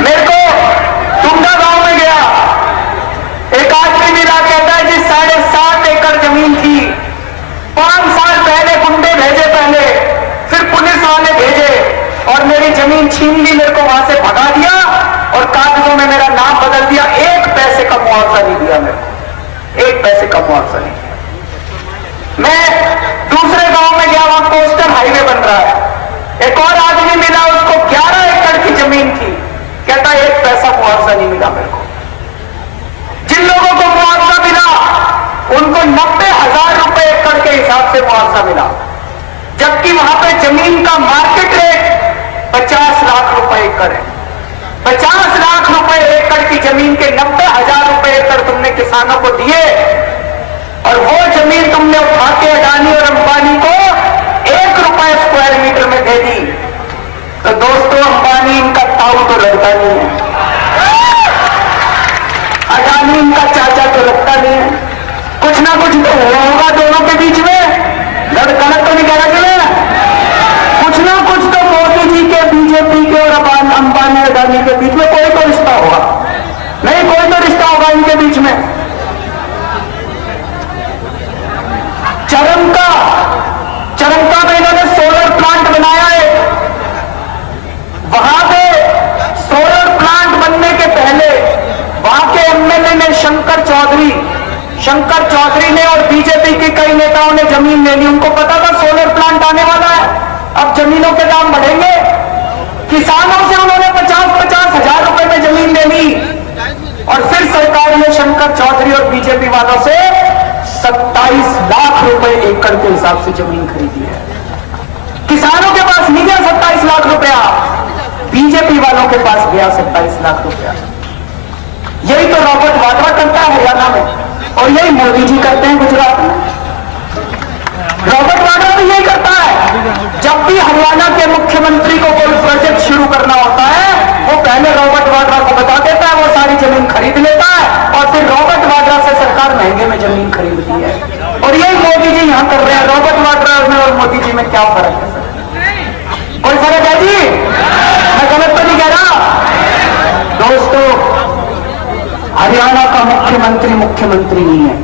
मेरे को टुंडा गांव में गया, एक आदमी मिला, कहता है जी 7.5 एकड़ जमीन थी, 5 साल पहले गुंडे भेजे, पहले फिर पुलिस वाले भेजे और मेरी जमीन छीन ली, मेरे को वहां से भगा दिया और कागजों में मेरा नाम बदल दिया। 1 पैसे का मुआवजा नहीं दिया मेरे को, 1 पैसे का मुआवजा नहीं। मैं दूसरे गांव में गया, वहां कोस्टल हाईवे बन रहा है, एक और आदमी मिला, उसको 11 एकड़ की जमीन थी, कहता 1 पैसा मुआवजा नहीं मिला मेरे को। जिन लोगों को मुआवजा मिला उनको 90,000 रुपए एकड़ के हिसाब से मुआवजा मिला, जबकि वहां पे जमीन का मार्केट रेट 50 लाख रुपए एकड़ है। 50 लाख रुपए एकड़ की जमीन के 90,000 रुपए एकड़ तुमने किसानों को दिए और वो जमीन तुमने उठा के अडानी और अंबानी को 1 रुपए स्क्वायर मीटर में दे दी। तो दोस्तों, अंबानी इनका ताऊ तो लगता नहीं है, अडानी इनका चाचा तो लगता नहीं है। कुछ ना कुछ तो हुआ होगा दोनों के बीच में, गलत तो नहीं कहना चाहिए। कुछ ना कुछ तो मोदी जी के, बीजेपी के और अंबानी अडानी के बीच में कोई तो रिश्ता होगा, नहीं कोई तो रिश्ता होगा इनके बीच में। चरमका में इन्होंने सोलर प्लांट बनाया है। वहां पे सोलर प्लांट बनने के पहले वहां के एमएलए ने शंकर चौधरी ने और बीजेपी के कई नेताओं ने जमीन ले ली। उनको पता था सोलर प्लांट आने वाला है, अब जमीनों के दाम बढ़ेंगे। किसानों से उन्होंने 50-50 हजार रुपए में जमीन ले ली और फिर सरकार ने शंकर चौधरी और बीजेपी वालों से 27 लाख रुपए एकड़ के हिसाब से जमीन खरीदी है। किसानों के पास नहीं गया 27 लाख रुपया, बीजेपी वालों के पास गया 27 लाख रुपया। यही तो रॉबर्ट वाड्रा करता है हरियाणा में और यही मोदी जी करते हैं गुजरात में। रॉबर्ट वाड्रा भी यही करता है। जब भी हरियाणा के मुख्यमंत्री को कोई प्रोजेक्ट शुरू करना होता है, वो पहले रॉबर्ट वाड्रा को बता देता है, वो सारी जमीन खरीद लेता है और फिर रॉबर्ट वाड्रा से सरकार महंगे में जमीन खरीदती है। और यही मोदी जी यहां कर रहे हैं। रॉबर्ट वाड्रा में और मोदी जी में क्या फर्क है? कोई फर्क है जी? मैं गलत तो नहीं कह रहा दोस्तों। हरियाणा का मुख्यमंत्री नहीं है,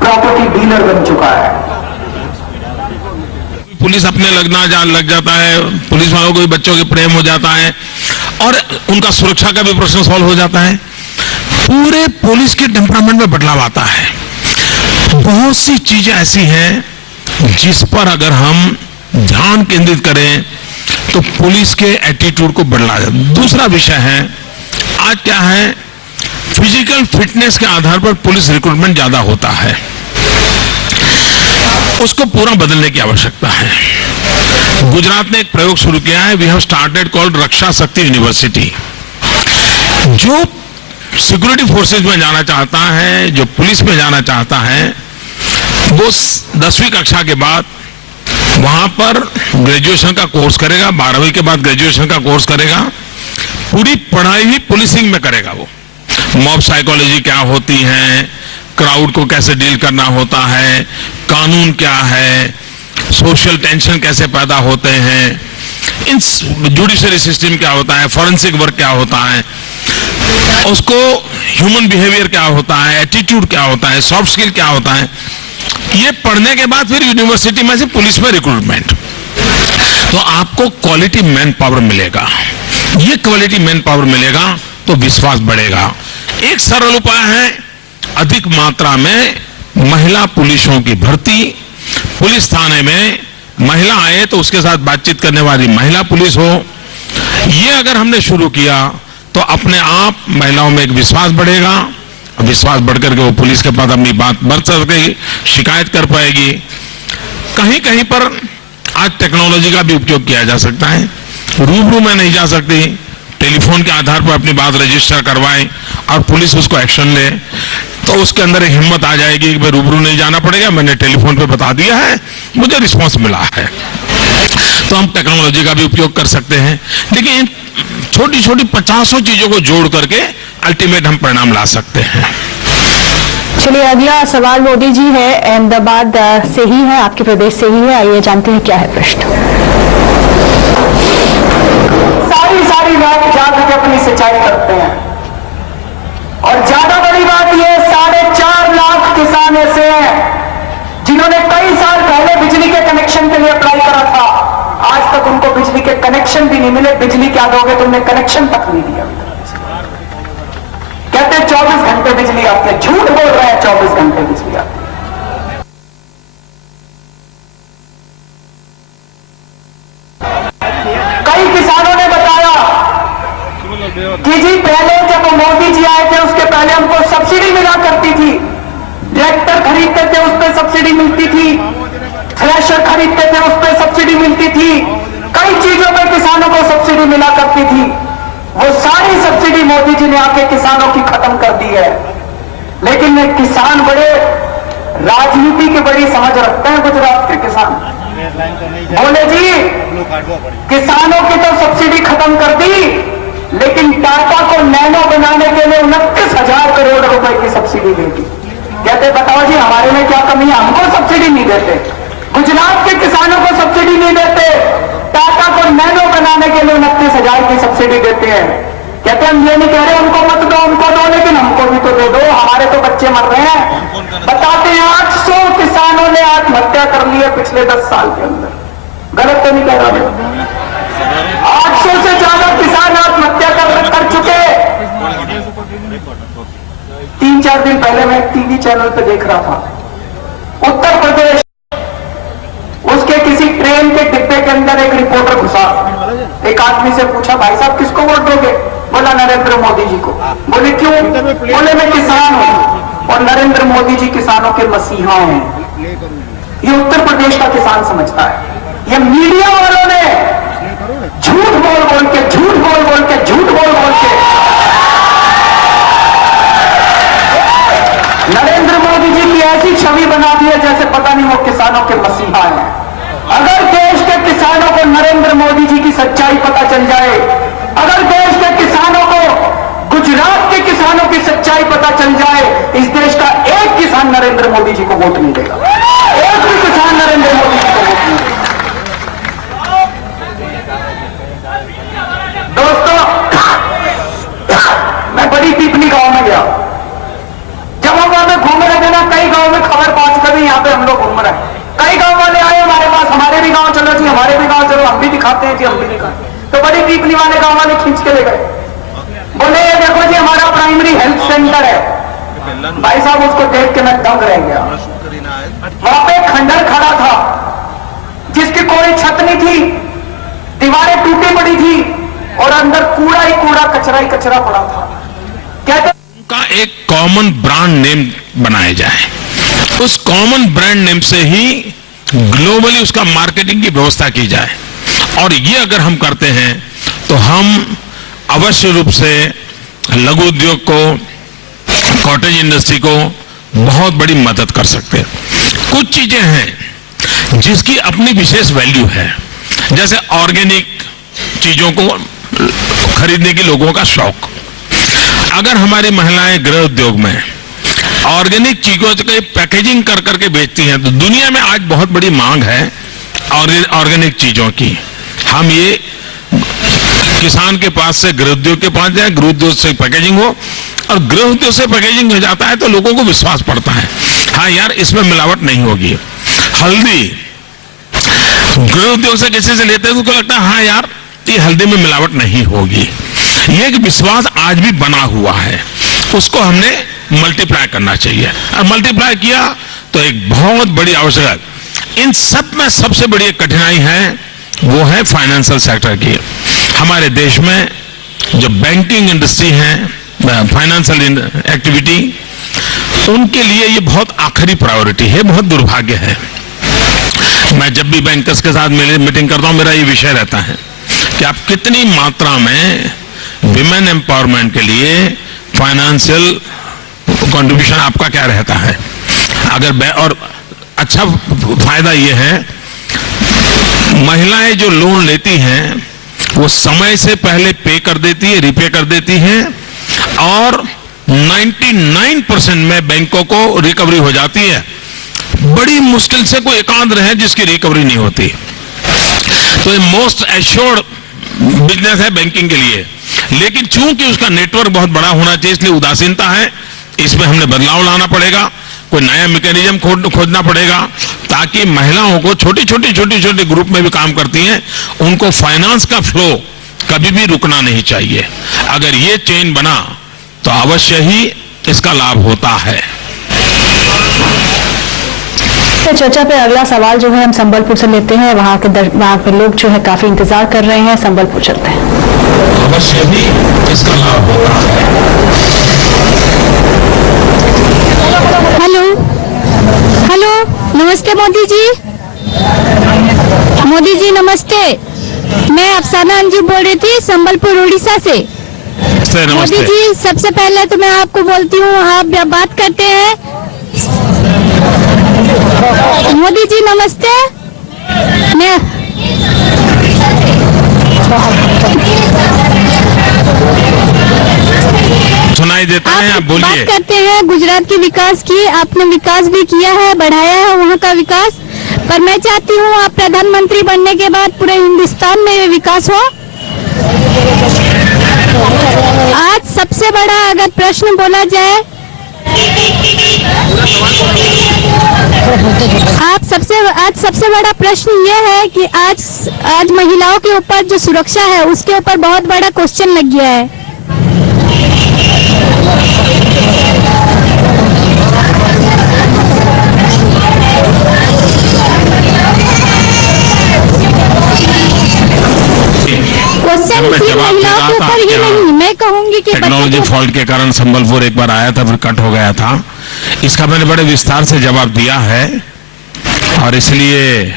प्रॉपर्टी डीलर बन चुका है। पुलिस अपने लग जाता है, पुलिस वालों को भी बच्चों के प्रेम हो जाता है और उनका सुरक्षा का भी प्रश्न सॉल्व हो जाता है। पूरे पुलिस के टेम्परामेंट में बदलाव आता है। बहुत सी चीजें ऐसी हैं जिस पर अगर हम ध्यान केंद्रित करें तो पुलिस के एटीट्यूड को बदला जाए। दूसरा विषय है, आज क्या है, फिजिकल फिटनेस के आधार पर पुलिस रिक्रूटमेंट ज्यादा होता है, उसको पूरा बदलने की आवश्यकता है। गुजरात ने एक प्रयोग शुरू किया है, वी हैव स्टार्टेड कॉल्ड रक्षा शक्ति यूनिवर्सिटी। जो सिक्योरिटी फोर्सेज में जाना चाहता है, जो पुलिस में जाना चाहता है, वो 10वीं कक्षा के बाद वहां पर ग्रेजुएशन का कोर्स करेगा, 12वीं के बाद ग्रेजुएशन का कोर्स करेगा, पूरी पढ़ाई ही पुलिसिंग में करेगा। वो मॉब साइकोलॉजी क्या होती है, क्राउड को कैसे डील करना होता है, कानून क्या है, सोशल टेंशन कैसे पैदा होते हैं, इन जुडिशरी सिस्टम क्या होता है, फॉरेंसिक वर्क क्या होता है, उसको ह्यूमन बिहेवियर क्या होता है, एटीट्यूड क्या होता है, सॉफ्ट स्किल क्या होता है, ये पढ़ने के बाद फिर यूनिवर्सिटी में से पुलिस में रिक्रूटमेंट, तो आपको क्वालिटी मैन पावर मिलेगा। ये क्वालिटी मैन पावर मिलेगा तो विश्वास बढ़ेगा। एक सरल उपाय है, अधिक मात्रा में महिला पुलिसों की भर्ती। पुलिस थाने में महिला आए तो उसके साथ बातचीत करने वाली महिला पुलिस हो। ये अगर हमने शुरू किया तो अपने आप महिलाओं में एक विश्वास बढ़ेगा। विश्वास बढ़कर के वो पुलिस के पास अपनी बात बढ़ सकेगी, शिकायत कर पाएगी। कहीं कहीं पर आज टेक्नोलॉजी का भी उपयोग किया जा सकता है। रूबरू में नहीं जा सकती, टेलीफोन के आधार पर अपनी बात रजिस्टर करवाएं और पुलिस उसको एक्शन ले, तो उसके अंदर एक हिम्मत आ जाएगी कि भाई रूबरू नहीं जाना पड़ेगा, मैंने टेलीफोन पे बता दिया है, मुझे रिस्पांस मिला है। तो हम टेक्नोलॉजी का भी उपयोग कर सकते हैं, लेकिन छोटी छोटी 50 चीजों को जोड़ करके अल्टीमेट हम परिणाम ला सकते हैं। चलिए अगला सवाल मोदी जी है, अहमदाबाद से ही है, आपके प्रदेश से ही है। आइए जानते हैं क्या है प्रश्न। सारी रात जाग के अपनी सिंचाई करते हैं और ज्यादा बड़ी बात यह 4.5 लाख किसान ऐसे हैं जिन्होंने कई साल पहले बिजली के कनेक्शन के लिए अप्लाई करा था, आज तक उनको बिजली के कनेक्शन भी नहीं मिले। बिजली क्या दोगे, तुमने कनेक्शन तक नहीं दिया। कहते हैं 24 घंटे बिजली आती है, झूठ बोल रहे हैं, 24 घंटे बिजली आती है। कई किसानों ने बताया कि जी पहले जब मोदी जी आए थे उसके पहले हमको सब्सिडी मिला करती थी, ट्रैक्टर खरीदते थे उस पर सब्सिडी मिलती थी, थ्रेशर खरीदते थे उस पर सब्सिडी मिलती थी, कई चीजों पर किसानों को सब्सिडी मिला करती थी। वो सारी सब्सिडी मोदी जी ने आके किसानों की खत्म कर दी है। लेकिन किसान बड़े राजनीति की बड़ी समझ रखते हैं गुजरात के किसान। बोले जी किसानों की तो सब्सिडी खत्म कर दी, लेकिन टाटा को नैनो बनाने के लिए 29,000 करोड़ रुपए की सब्सिडी देगी। कहते बताओ जी हमारे में क्या कमी है, हमको सब्सिडी नहीं देते, गुजरात के किसानों को सब्सिडी नहीं देते, टाटा को नैनो बनाने के लिए 29,000 की सब्सिडी देते हैं। कहते हम ये नहीं कह रहे उनको मत दो, उनको दो, लेकिन हमको भी तो दे दो, हमारे तो बच्चे मर रहे हैं। बताते हैं 800 किसानों ने आत्महत्या कर ली है पिछले 10 साल के अंदर, गलत तो नहीं कह रहा, 800 से ज्यादा किसान आत्महत्या कर चुके। 3-4 दिन पहले मैं टीवी चैनल पे देख रहा था, उत्तर प्रदेश, उसके किसी ट्रेन के डिब्बे के अंदर एक रिपोर्टर घुसा, एक आदमी से पूछा भाई साहब किसको वोट दोगे? बोला नरेंद्र मोदी जी को। बोले क्यों? बोले मैं किसान हूं और नरेंद्र मोदी जी किसानों के मसीहा हैं। ये उत्तर प्रदेश का किसान समझता है। ये मीडिया वालों ने झूठ बोल बोल के नरेंद्र मोदी जी की ऐसी छवि बना दी है जैसे पता नहीं वो किसानों के मसीहा हैं। अगर देश के किसानों को नरेंद्र मोदी जी की सच्चाई पता चल जाए, अगर देश के किसानों को गुजरात के किसानों की सच्चाई पता चल जाए, इस देश का एक किसान नरेंद्र मोदी जी को वोट नहीं देगा, एक भी किसान नरेंद्र मोदी जी को वोट नहीं देगा। दोस्तों, मैं बड़ी पीपली गांव में गया, जब हम वहां में घूम रहे थे ना, कई गांव में खबर पहुंच कर यहाँ पे हम लोग घूम रहे हैं, कई गांव वाले आए हमारे पास, हमारे भी गांव चलो जी, हमारे भी गांव चलो, हम भी दिखाते हैं जी, हम भी दिखाते। तो बड़ी पीपली वाले गांव वाले खींच के ले गए, बोले ये देखो जी हमारा प्राइमरी हेल्थ सेंटर है। भाई साहब उसको देख के मैं दंग रह गया। वहां पे खंडर खड़ा था जिसकी कोई छत नहीं थी, दीवारें टूटी पड़ी थी और अंदर कूड़ा ही कूड़ा, कचरा ही कचरा पड़ा था। कहते का एक कॉमन ब्रांड नेम बनाया जाए, उस कॉमन ब्रांड नेम से ही ग्लोबली उसका मार्केटिंग की व्यवस्था की जाए, और ये अगर हम करते हैं तो हम अवश्य रूप से लघु उद्योग को, कॉटेज इंडस्ट्री को बहुत बड़ी मदद कर सकते हैं। कुछ चीजें हैं जिसकी अपनी विशेष वैल्यू है, जैसे ऑर्गेनिक चीजों को खरीदने के लोगों का शौक। अगर हमारी महिलाएं गृह उद्योग में ऑर्गेनिक चीजों की पैकेजिंग कर करके बेचती हैं, तो दुनिया में आज बहुत बड़ी मांग है ऑर्गेनिक चीजों की। हम ये किसान के पास से गृह उद्योग के पास जाए, गृह उद्योग से पैकेजिंग हो, और गृह उद्योग से पैकेजिंग हो जाता है तो लोगों को विश्वास पड़ता है, हाँ यार इसमें मिलावट नहीं होगी। हल्दी गृह उद्योग से किसी से लेते हैं तो उनको लगता है हाँ यार ये हल्दी में मिलावट नहीं होगी। ये एक विश्वास आज भी बना हुआ है, उसको हमने मल्टीप्लाई करना चाहिए, और मल्टीप्लाई किया तो एक बहुत बड़ी आवश्यकता। इन सब में सबसे बड़ी कठिनाई है वो है फाइनेंशियल सेक्टर की। हमारे देश में जो बैंकिंग इंडस्ट्री है, फाइनेंशियल एक्टिविटी, उनके लिए ये बहुत आखिरी प्रायोरिटी है, बहुत दुर्भाग्य है। मैं जब भी बैंकर्स के साथ मीटिंग करता हूं, मेरा ये विषय रहता है कि आप कितनी मात्रा में विमेन एम्पावरमेंट के लिए फाइनेंशियल कंट्रीब्यूशन आपका क्या रहता है। अगर और अच्छा फायदा ये है, महिलाएं जो लोन लेती हैं वो समय से पहले पे कर देती है, रिपे कर देती हैं, और 99% में बैंकों को रिकवरी हो जाती है। बड़ी मुश्किल से कोई एकांत रहे जिसकी रिकवरी नहीं होती। तो ये मोस्ट एश्योर्ड बिजनेस है बैंकिंग के लिए, लेकिन चूंकि उसका नेटवर्क बहुत बड़ा होना चाहिए, इसलिए उदासीनता है। इसमें हमने बदलाव लाना पड़ेगा, कोई नया मैकेनिज्म खोजना पड़ेगा, ताकि महिलाओं को छोटे ग्रुप में भी काम करती हैं, उनको फाइनेंस का फ्लो कभी भी रुकना नहीं चाहिए। अगर ये चेन बना तो अवश्य ही इसका लाभ होता है। चर्चा पे अगला सवाल जो है हम संबलपुर से लेते हैं। वहाँ के लोग जो है काफी इंतजार कर रहे हैं। संबलपुर चलते हैं। अवश्य ही इसका लाभ होता है। हेलो, नमस्ते मोदी जी। मोदी जी नमस्ते। मैं अफसाना अंजू बोल रही थी संबलपुर उड़ीसा से। मोदी जी सबसे पहले तो मैं आपको बोलती हूँ, आप बात करते हैं। मोदी जी नमस्ते। मैं आप बोलिए। बात करते हैं गुजरात के विकास की। आपने विकास भी किया है, बढ़ाया है वहाँ का विकास, पर मैं चाहती हूँ आप प्रधानमंत्री बनने के बाद पूरे हिंदुस्तान में विकास हो। आज सबसे बड़ा अगर प्रश्न बोला जाए, आज सबसे बड़ा प्रश्न यह है कि आज महिलाओं के ऊपर जो सुरक्षा है उसके ऊपर बहुत बड़ा क्वेश्चन लग गया है। क्वेश्चन सिर्फ महिलाओं के ऊपर ही नहीं, मैं कहूंगी कि टेक्नोलॉजी फॉल्ट के कारण संबलपुर एक बार आया था, फिर कट हो गया था। इसका मैंने बड़े विस्तार से जवाब दिया है और इसलिए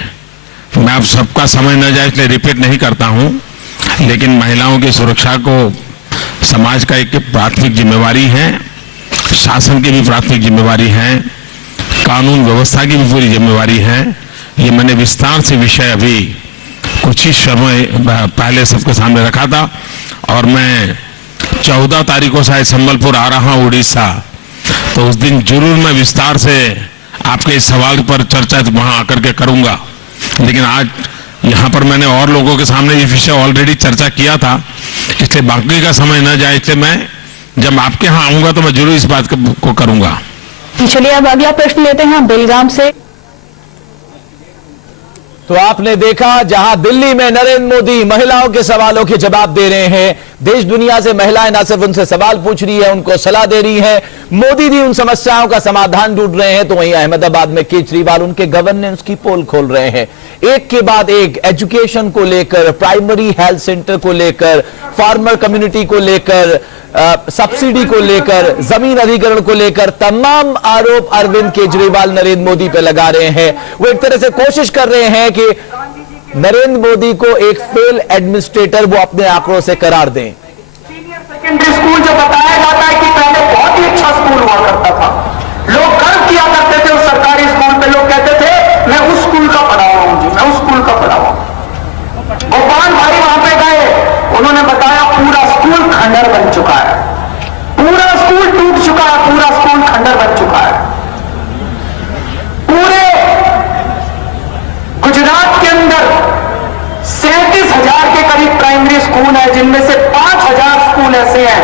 मैं अब सबका समय न जाए इसलिए रिपीट नहीं करता हूं। लेकिन महिलाओं की सुरक्षा को समाज का एक प्राथमिक जिम्मेवारी है, शासन की भी प्राथमिक जिम्मेवारी है, कानून व्यवस्था की भी पूरी जिम्मेवारी है। ये मैंने विस्तार से विषय अभी कुछ ही समय पहले सबके सामने रखा था और मैं 14 तारीख को शायद संबलपुर आ रहा हूं उड़ीसा, तो उस दिन जरूर मैं विस्तार से आपके इस सवाल पर चर्चा वहां आकर के करूंगा। लेकिन आज यहाँ पर मैंने और लोगों के सामने ये विषय ऑलरेडी चर्चा किया था, इसलिए बाकी का समय न जाए, इसलिए मैं जब आपके यहाँ आऊंगा तो मैं जरूर इस बात को करूंगा। चलिए अब अगला प्रश्न लेते हैं बेलगाम से। तो आपने देखा, जहां दिल्ली में नरेंद्र मोदी महिलाओं के सवालों के जवाब दे रहे हैं, देश दुनिया से महिलाएं ना सिर्फ उनसे सवाल पूछ रही है, उनको सलाह दे रही है, मोदी भी उन समस्याओं का समाधान ढूंढ रहे हैं, तो वहीं अहमदाबाद में केजरीवाल उनके गवर्नेंस की पोल खोल रहे हैं। एक के बाद एक एजुकेशन को लेकर, प्राइमरी हेल्थ सेंटर को लेकर, फार्मर कम्युनिटी को लेकर, सब्सिडी को लेकर, जमीन अधिग्रहण को लेकर तमाम आरोप अरविंद केजरीवाल नरेंद्र मोदी पे लगा रहे हैं। वो एक तरह से कोशिश कर रहे हैं कि नरेंद्र मोदी को एक फेल एडमिनिस्ट्रेटर वो अपने आंकड़ों से करार दें। सीनियर सेकेंडरी स्कूल जो बताया जाता है कि पहले बहुत ही अच्छा स्कूल हुआ करता था, लोग गर्व किया करते थे उस सरकारी स्कूल पे, लोग कहते थे मैं उस स्कूल का पढ़ा हुआ हूं जी, मैं उस स्कूल का पढ़ा हुआ। गोपाल भाई वहां पे गए, उन्होंने बताया पूरा स्कूल खंडर बन चुका है, पूरा स्कूल टूट चुका है, पूरा स्कूल खंडर बन चुका है। पूरे गुजरात के अंदर 37,000 के करीब प्राइमरी स्कूल है, जिनमें से 5,000 स्कूल ऐसे हैं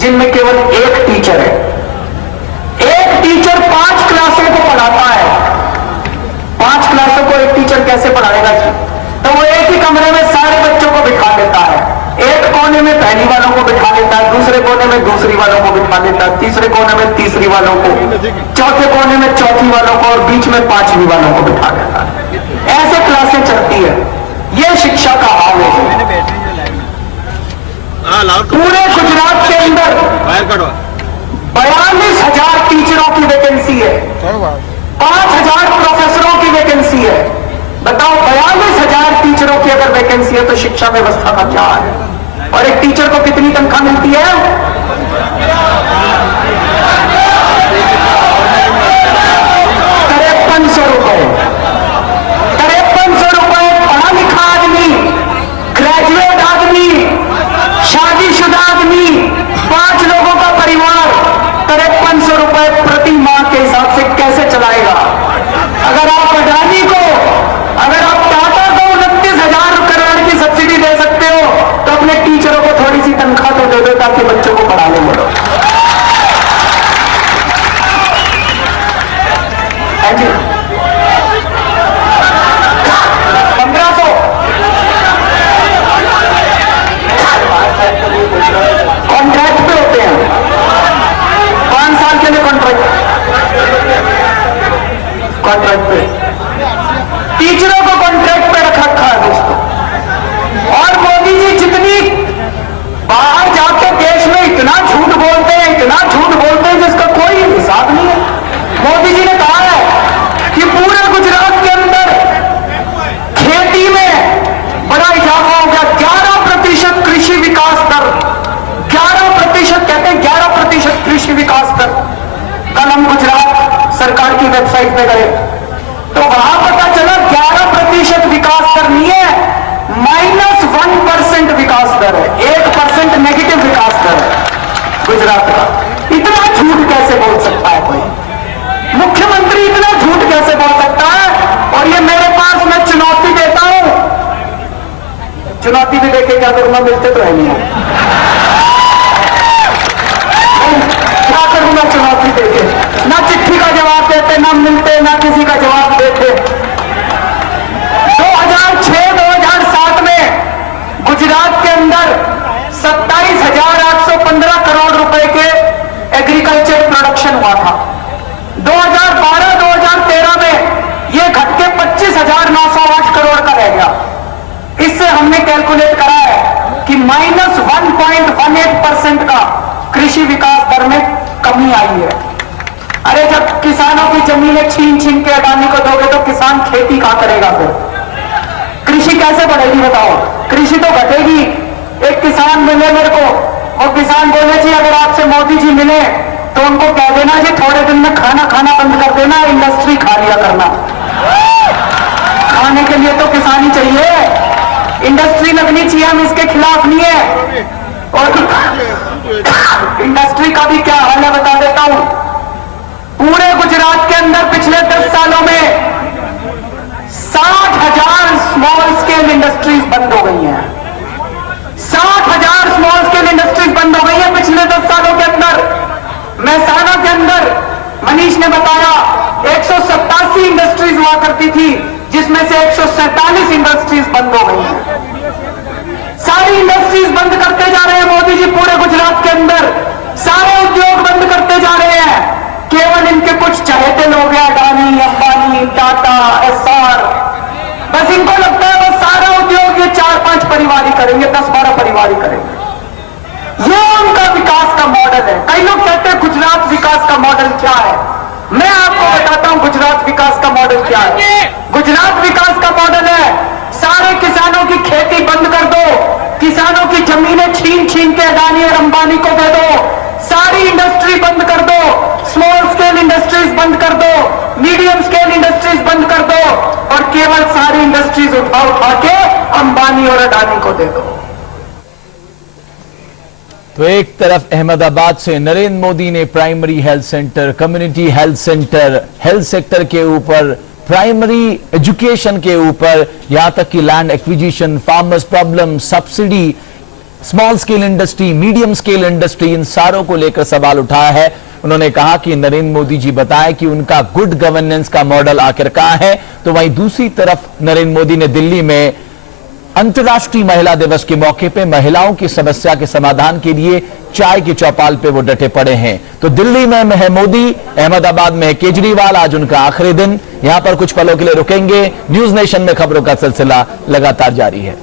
जिनमें केवल एक टीचर है। एक टीचर 5 क्लासों को पढ़ाता है। 5 क्लासों को एक टीचर कैसे पढ़ाएगा जी? तो वो एक ही कमरे में सारे बच्चों को बिठा देता है, एक कोने में पहली वालों को बिठा देता है, दूसरे कोने में दूसरी वालों को बिठा देता है, तीसरे कोने में तीसरी वालों को, चौथे कोने में चौथी वालों को और बीच में 5वीं वालों को बिठा देता है। ऐसे क्लासें चलती है। ये शिक्षा का हाल है। पूरे गुजरात के अंदर 42,000 टीचरों की वैकेंसी है, 5,000 प्रोफेसरों की वैकेंसी है। बताओ 42,000 टीचरों की अगर वैकेंसी है तो शिक्षा व्यवस्था का क्या है? और एक टीचर को कितनी तनख्वाह मिलती है? 5300 रुपए। 5300 रुपए पढ़ा लिखा आदमी, ग्रेजुएट आदमी, शादीशुदा आदमी, 5 लोगों का परिवार 5300 रुपए प्रति माह के हिसाब से कैसे चलाएगा? अगर आप अडानी को, अगर आप टाटा को 29,000 करोड़ की सब्सिडी दे सकते हो तो अपने टीचरों को थोड़ी सी तनख्वाह तो दे दो ताकि बच्चों को पढ़ाने बोलो। हाँ जी, 1500 कॉन्ट्रैक्ट पे होते हैं, 5 साल के लिए कॉन्ट्रैक्ट पे टीचरों को कॉन्ट्रैक्ट पे रखा है दोस्तों। और मोदी जी जितनी बाहर जाके देश में इतना झूठ बोलते हैं, इतना झूठ बोलते हैं जिसका कोई हिसाब नहीं है। मोदी जी ने कहा है कि पूरे गुजरात के अंदर खेती में बड़ा इजाफा हो गया, 11% कृषि विकास दर, 11% कहते हैं 11% कृषि विकास दर। कल हम गुजरात सरकार की वेबसाइट पे गए तो वहां पता चला 11% विकास दर नहीं है, -1% विकास दर है, 1% नेगेटिव विकास दर है गुजरात का। इतना चुनौती भी देखे, क्या करूंगा, मिलते तो है नहीं, क्या करूंगा चुनौती देके, ना चिट्ठी का जवाब देते, ना मिलते, ना किसी का जवाब देते। 2006-2007 में गुजरात के अंदर 27,815 करोड़ रुपए के एग्रीकल्चर प्रोडक्शन हुआ था। 2012-2013 में यह घट के 25,908 करोड़ का रह गया। इससे हमने कैलकुलेट करा है कि -1.18% का कृषि विकास दर में कमी आई है। अरे जब किसानों की जमीनें छीन छीन के अडानी को दोगे तो किसान खेती कहां करेगा? फिर कृषि कैसे बढ़ेगी बताओ? कृषि तो घटेगी। एक किसान मिले मेरे को, और किसान बोले जी अगर आपसे मोदी जी मिले तो उनको कह देना जी थोड़े दिन में खाना खाना बंद कर देना, इंडस्ट्री खा लिया करना। खाने के लिए तो किसान ही चाहिए, इंडस्ट्री लगनी चाहिए, हम इसके खिलाफ नहीं है। और इंडस्ट्री का भी क्या हाल है बता देता हूं। पूरे गुजरात के अंदर पिछले 10 सालों में 60,000 स्मॉल स्केल इंडस्ट्रीज बंद हो गई हैं। 60,000 स्मॉल स्केल इंडस्ट्रीज बंद हो गई हैं पिछले 10 सालों के अंदर। महसाना के अंदर मनीष ने बताया 187 इंडस्ट्रीज हुआ करती थी, जिसमें से 147 इंडस्ट्रीज बंद हो गई हैं। सारी इंडस्ट्रीज बंद करते जा रहे हैं मोदी जी पूरे गुजरात के अंदर। सारे उद्योग बंद करते जा रहे हैं। केवल इनके कुछ चहेते लोग हैं, अडानी, अंबानी, टाटा, एसआर, बस इनको लगता है बस सारा उद्योग ये 4-5 परिवार ही करेंगे, 10-12 परिवार ही करेंगे। ये उनका विकास का मॉडल है। कई लोग कहते हैं गुजरात विकास का मॉडल क्या है? मैं आपको बताता हूं गुजरात विकास का मॉडल क्या है। गुजरात विकास का मॉडल है सारे किसानों की खेती बंद कर दो, किसानों की जमीनें छीन छीन के अडानी और अंबानी को दे दो, सारी इंडस्ट्री बंद कर दो, स्मॉल स्केल इंडस्ट्रीज बंद कर दो, मीडियम स्केल इंडस्ट्रीज बंद कर दो, और केवल सारी इंडस्ट्रीज उठा उठा के अंबानी और अडानी को दे दो। तो एक तरफ अहमदाबाद से नरेंद्र मोदी ने primary health centre, community health centre, health sector के ऊपर, प्राइमरी एजुकेशन के ऊपर, यहां तक कि land acquisition, farmers problem, subsidy, small scale industry, medium scale industry, इन सारों को लेकर सवाल उठाया है। उन्होंने कहा कि नरेंद्र मोदी जी बताएं कि उनका गुड गवर्नेंस का मॉडल आखिर कहां है। तो वहीं दूसरी तरफ नरेंद्र मोदी ने दिल्ली में अंतर्राष्ट्रीय महिला दिवस के मौके पे महिलाओं की समस्या के समाधान के लिए चाय की चौपाल पे वो डटे पड़े हैं। तो दिल्ली में है मोदी, अहमदाबाद में है केजरीवाल। आज उनका आखिरी दिन, यहां पर कुछ पलों के लिए रुकेंगे। न्यूज नेशन में खबरों का सिलसिला लगातार जारी है।